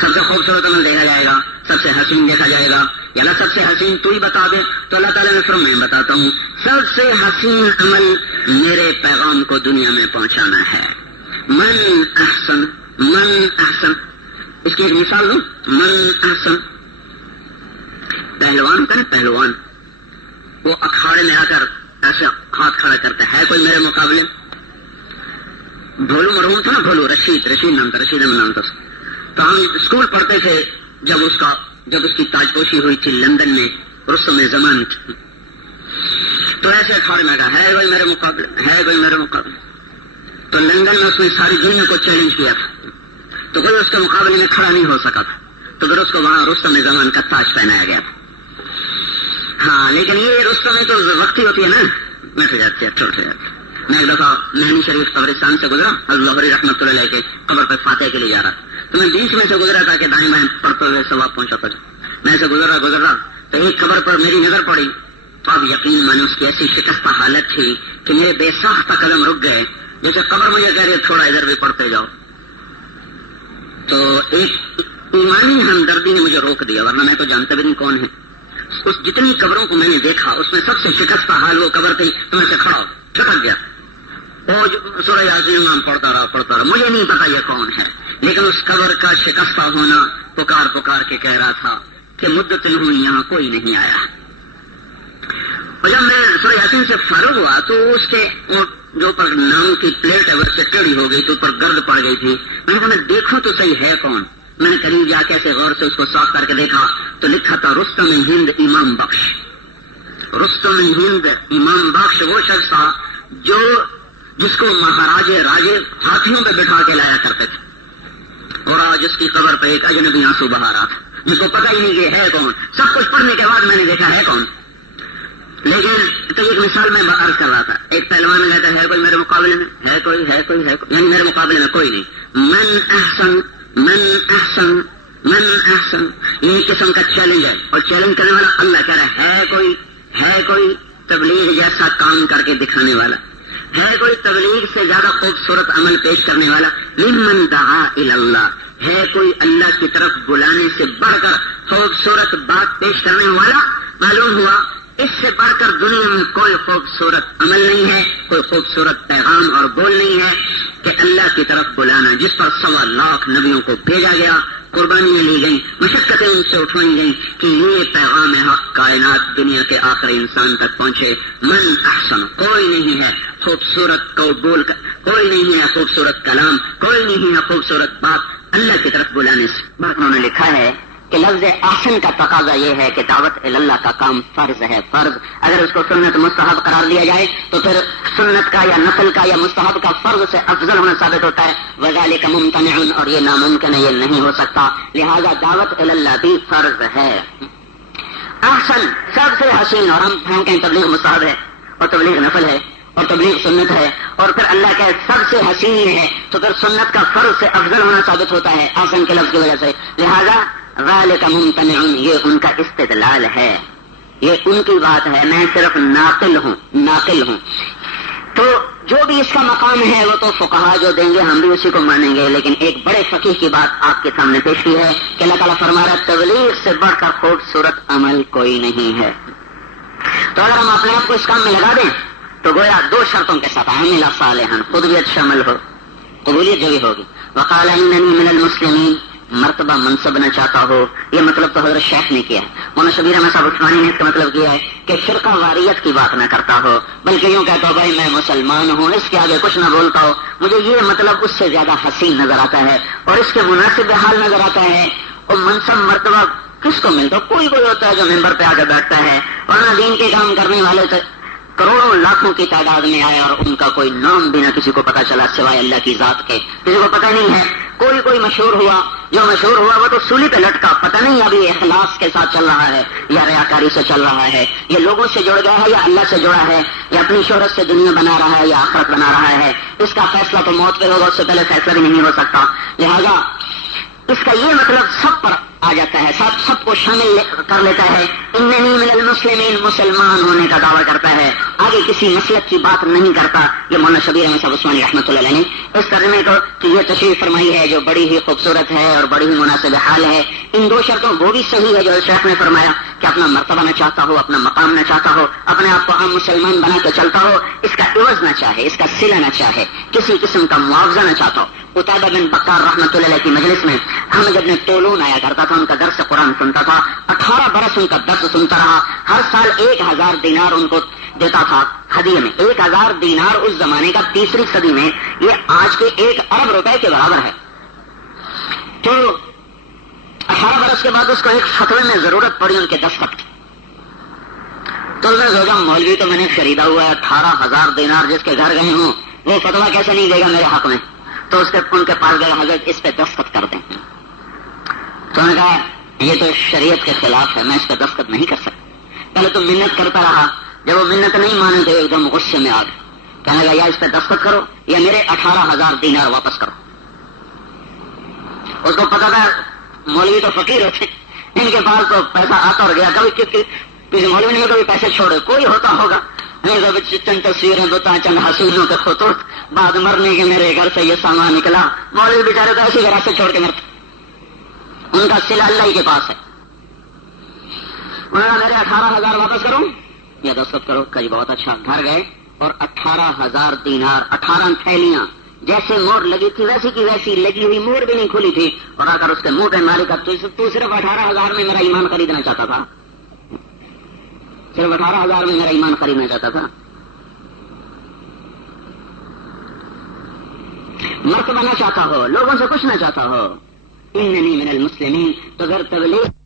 سب سے خوبصورت عمل دیکھا جائے گا، سب سے حسین دیکھا جائے گا. یا نا سب سے حسین تو ہی بتا دے تو اللہ تعالیٰ نے فرمایا میں بتاتا ہوں. سب سے حسین عمل میرے پیغام کو دنیا میں پہنچانا ہے. من احسن، من احسن، اس کی ایک مثال دوں. من احسن، پہلوان کا نا پہلوان، وہ اکھاڑے میں آ کر ایسے ہاتھ کھڑا کرتا ہے کوئی میرے مقابلے. بھولو مرحوم تھا نا، بھولو رشید نام تھا، رشید نام تھا. تو ہم اسکول پڑھتے تھے جب اس کی تاجپوشی ہوئی تھی لندن میں رستم زمان کی، تو ایسے اکھاڑے میں کہا ہے کوئی میرے مقابلے، ہے کوئی میرے مقابلے. تو لندن میں اس نے ساری دنیا کو چیلنج کیا تھا، تو کوئی اس کے مقابلے میں کھڑا نہیں ہو سکا تھا. تو پھر اس کو وہاں رستم زمان کا تاج پہنایا گیا تھا. ہاں لیکن یہ رستم تو وقتی ہوتی ہے نا، بیٹھ جاتی ہے، چھوٹ جاتی ہے. میں ایک دفعہ مہنی شریف قبرستان سے گزرا، ظہری رحمۃ اللہ علیہ کے قبر پہ فاتح کے لیے جا رہا، تو میں بیچ میں سے گزرا تھا کہ دائیں بائیں پڑھتے ہوئے ثواب پہنچاتا تھا. میں سے گزر رہا تو ایک قبر پر میری نظر پڑی. اب یقین مانے اس کی ایسی شکستہ حالت تھی کہ میرے بے ساختہ قدم رک گئے، جیسے قبر مجھے کہہ رہے تھوڑا ادھر بھی پڑھتے جاؤ. تو ایک ایمانی ہمدردی نے مجھے روک دیا، ورنہ میں تو جانتا بھی نہیں کون ہے. اس جتنی قبروں کو میں نے دیکھا اس میں سب سے شکستہ حال وہ قبر تھی تو میں سے کھڑا ہو چھٹک گیا. اور سورہ یاسین نام پڑھتا رہا. مجھے نہیں پتا یہ کون ہے، لیکن اس قبر کا شکستہ ہونا پکار کے کہہ رہا تھا کہ مدت ہوئی یہاں کوئی نہیں آیا. اور جب میں سورہ یاسین سے فارغ ہوا تو اس کے جو پر نام کی پلیٹ ہے وہ سے ٹیڑھی ہو گئی تو اوپر گرد پڑ گئی تھی. میں نے کہا میں دیکھوں تو صحیح ہے کون. میں نے قریب جا کے ایسے غور سے اس کو صاف کر کے دیکھا تو لکھا تھا رستم ہند امام بخش. رستم ہند امام بخش وہ شخص تھا جس کو مہاراجے راجے ہاتھیوں پہ بٹھا کے لایا کرتے تھے، اور آج اس کی قبر پہ ایک اجنبی آنسو بہا رہا تھا جس کو پتہ ہی نہیں کہ ہے کون. سب کچھ پڑھنے کے بعد میں نے دیکھا ہے کون. لیکن تو ایک مثال میں عرض کر رہا تھا. ایک پہلوان میں کہتا ہے کوئی میرے مقابلے میں ہے کوئی یعنی میرے مقابلے میں کوئی نہیں. من احسن یہ قسم کا چیلنج ہے، اور چیلنج کرنے والا اللہ کہہ رہا ہے کوئی تبلیغ جیسا کام کر کے دکھانے والا، ہے کوئی تبلیغ سے زیادہ خوبصورت عمل پیش کرنے والا. ممن دعا الی اللہ، ہے کوئی اللہ کی طرف بلانے سے بڑھ کر خوبصورت بات پیش کرنے والا. معلوم ہوا اس سے بڑھ کر دنیا میں کوئی خوبصورت عمل نہیں ہے، کوئی خوبصورت پیغام اور بول نہیں ہے کہ اللہ کی طرف بلانا، جس پر 1.25 لاکھ نبیوں کو بھیجا گیا، قربانیاں لی گئیں، مشقتیں ان سے اٹھوائی گئیں کہ یہ پیغام حق کائنات دنیا کے آخری انسان تک پہنچے. من احسن، کوئی نہیں ہے خوبصورت کو بول کر، کوئی نہیں ہے خوبصورت کلام، کوئی نہیں ہے خوبصورت بات اللہ کی طرف بلانے سے. انہوں نے لکھا ہے کہ لفظ احسن کا تقاضا یہ ہے کہ دعوت اللہ کا کام فرض ہے. فرض اگر اس کو سنت مستحب قرار دیا جائے تو پھر سنت کا یا نفل کا یا مستحب کا فرض سے افضل ہونا ثابت ہوتا ہے. وذالک ممتنع، اور یہ ناممکن ہے، یہ نہیں ہو سکتا. لہذا دعوت اللہ بھی فرض ہے. احسن سب سے حسین، اور ہم کہیں تبلیغ مستحب ہے اور تبلیغ نفل ہے اور تبلیغ سنت ہے، اور پھر اللہ کا سب سے حسین یہ ہے تو پھر سنت کا فرض سے افضل ہونا ثابت ہوتا ہے احسن کے لفظ کی وجہ سے. لہذا ذالک ممتنع، یہ ان کا استدلال ہے، یہ ان کی بات ہے، میں صرف ناقل ہوں. تو جو بھی اس کا مقام ہے وہ تو فقہا جو دیں گے ہم بھی اسی کو مانیں گے. لیکن ایک بڑے فقیہ کی بات آپ کے سامنے پیش کی ہے کہ اللہ تعالیٰ فرما رہا تبلیغ سے بڑھ کر خوبصورت عمل کوئی نہیں ہے. تو اگر ہم اپنے آپ کو اس کام میں لگا دیں تو گویا 2 شرطوں کے ساتھ عامل صالحا، خود بھی اچھا عمل ہو، قبولیت جو بھی ہوگی. وقال اننی من المسلمین، مرتبہ منصب نہ چاہتا ہو. یہ مطلب تو حضرت شیخ نے کیا ہے. مولانا شبیر احمد صاحب عثمانی نے اس کا مطلب کیا ہے کہ فرقہ واریت کی بات نہ کرتا ہو، بلکہ یوں کہتا ہو بھائی میں مسلمان ہوں، اس کے آگے کچھ نہ بولتا ہو. مجھے یہ مطلب اس سے زیادہ حسین نظر آتا ہے اور اس کے مناسب حال نظر آتا ہے. اور منصب مرتبہ کس کو ملتا؟ کوئی ہوتا ہے جو ممبر پہ آ کے بیٹھتا ہے، ورنہ دین کے کام کرنے والے تو کروڑوں لاکھوں کی تعداد میں آئے اور ان کا کوئی نام بھی نہ کسی کو پتا چلا سوائے اللہ کی ذات کے. کسی کو پتہ نہیں ہے. کوئی مشہور ہوا، جو مشہور ہوا وہ تو سولی پہ لٹکا، پتہ نہیں ابھی اخلاص کے ساتھ چل رہا ہے یا ریاکاری سے چل رہا ہے، یہ لوگوں سے جڑ گیا ہے یا اللہ سے جڑا ہے، یا اپنی شہرت سے دنیا بنا رہا ہے یا آخرت بنا رہا ہے. اس کا فیصلہ تو موت پہ ہوگا، اس سے پہلے فیصلہ بھی نہیں ہو سکتا. لہذا اس کا یہ مطلب سب پر آ جاتا ہے، سب کو شامل کر لیتا ہے. اننی من المسلمین، مسلمان ہونے کا دعویٰ کرتا ہے، آگے کسی مسلک کی بات نہیں کرتا. یہ مولانا شبیر احمد صاحب عثمانی رحمۃ اللہ علیہ نے اس ترجمے کو کہ یہ تشریح فرمائی ہے جو بڑی ہی خوبصورت ہے اور بڑی ہی مناسب حال ہے. ان 2 شرطوں وہ بھی صحیح ہے جو شیخ نے فرمایا کہ اپنا مرتبہ نہ چاہتا ہو، اپنا مقام نہ چاہتا ہو، اپنے آپ کو عام مسلمان بنا کے چلتا ہو، اس کا عوض نہ چاہے، اس کا صلہ نہ چاہے، کسی قسم کا معاوضہ نہ چاہتا ہو. قتادہ بن بکار رحمۃ اللہ علیہ کی مجلس میں احمد ابن طولون آیا کرتا تھا، ان کا درس قرآن سنتا تھا. 18 برس ان کا درس سنتا رہا. ہر سال 1000 دینار ان کو دیتا تھا ہدیے میں. 1000 دینار اس زمانے کا 3ری صدی میں یہ آج کے 1 ارب روپے کے برابر ہے. تو 18 برس کے بعد اس کو ایک فتوے میں ضرورت پڑی ان کے دستخط کی. تو اس نے سوچا مولوی تو میں نے خریدا ہوا ہے 18,000 دینار، جس کے گھر گئے ہوں وہ فتویٰ کیسے نہیں دے گا میرے حق میں. تو ان کے پاس گئے، حضرت اس پہ دستخط کر دیں. تو انہوں نے کہا یہ تو شریعت کے خلاف ہے، میں اس پہ دستخط نہیں کر سکتا. پہلے تو منت کرتا رہا، جب وہ منت نہیں مانے تو ایک دم غصے میں آ گئے. کہنے لگا یا اس پہ دستخط کرو یا میرے 18,000 دینار واپس کرو. اس کو پتا تھا مولوی تو فقیر ہوتے، ان کے پاس تو پیسہ آتا اور گیا. کبھی مولوی نے کبھی پیسے چھوڑے، کوئی ہوتا ہوگا چند تصویریں بتا، چند حسینوں کے خطوط، بعد مرنے کے میرے گھر سے یہ سامان نکلا. مولوی بیچارے تو ایسی گھر سے چھوڑ کے مرتے، ان کا صلہ اللہ ہی کے پاس ہے. انہوں نے میرے 18,000 واپس کروں یا دستخط کرو. کہ بہت اچھا. گھر گئے اور 18,000 دینار 18 تھیلیاں جیسے مور لگی تھی ویسی کی ویسی لگی ہوئی مور بھی نہیں کھلی تھی اور آ کر اس کے منہ پہ ماری کا تو صرف 18,000 میں میرا ایمان خریدنا چاہتا تھا. صرف 18,000 میں میرا ایمان خریدنا چاہتا تھا. مرتبہ نہ چاہتا ہو, لوگوں سے کچھ نہ چاہتا ہو. اننی من المسلمین. تو اگر تبلیغ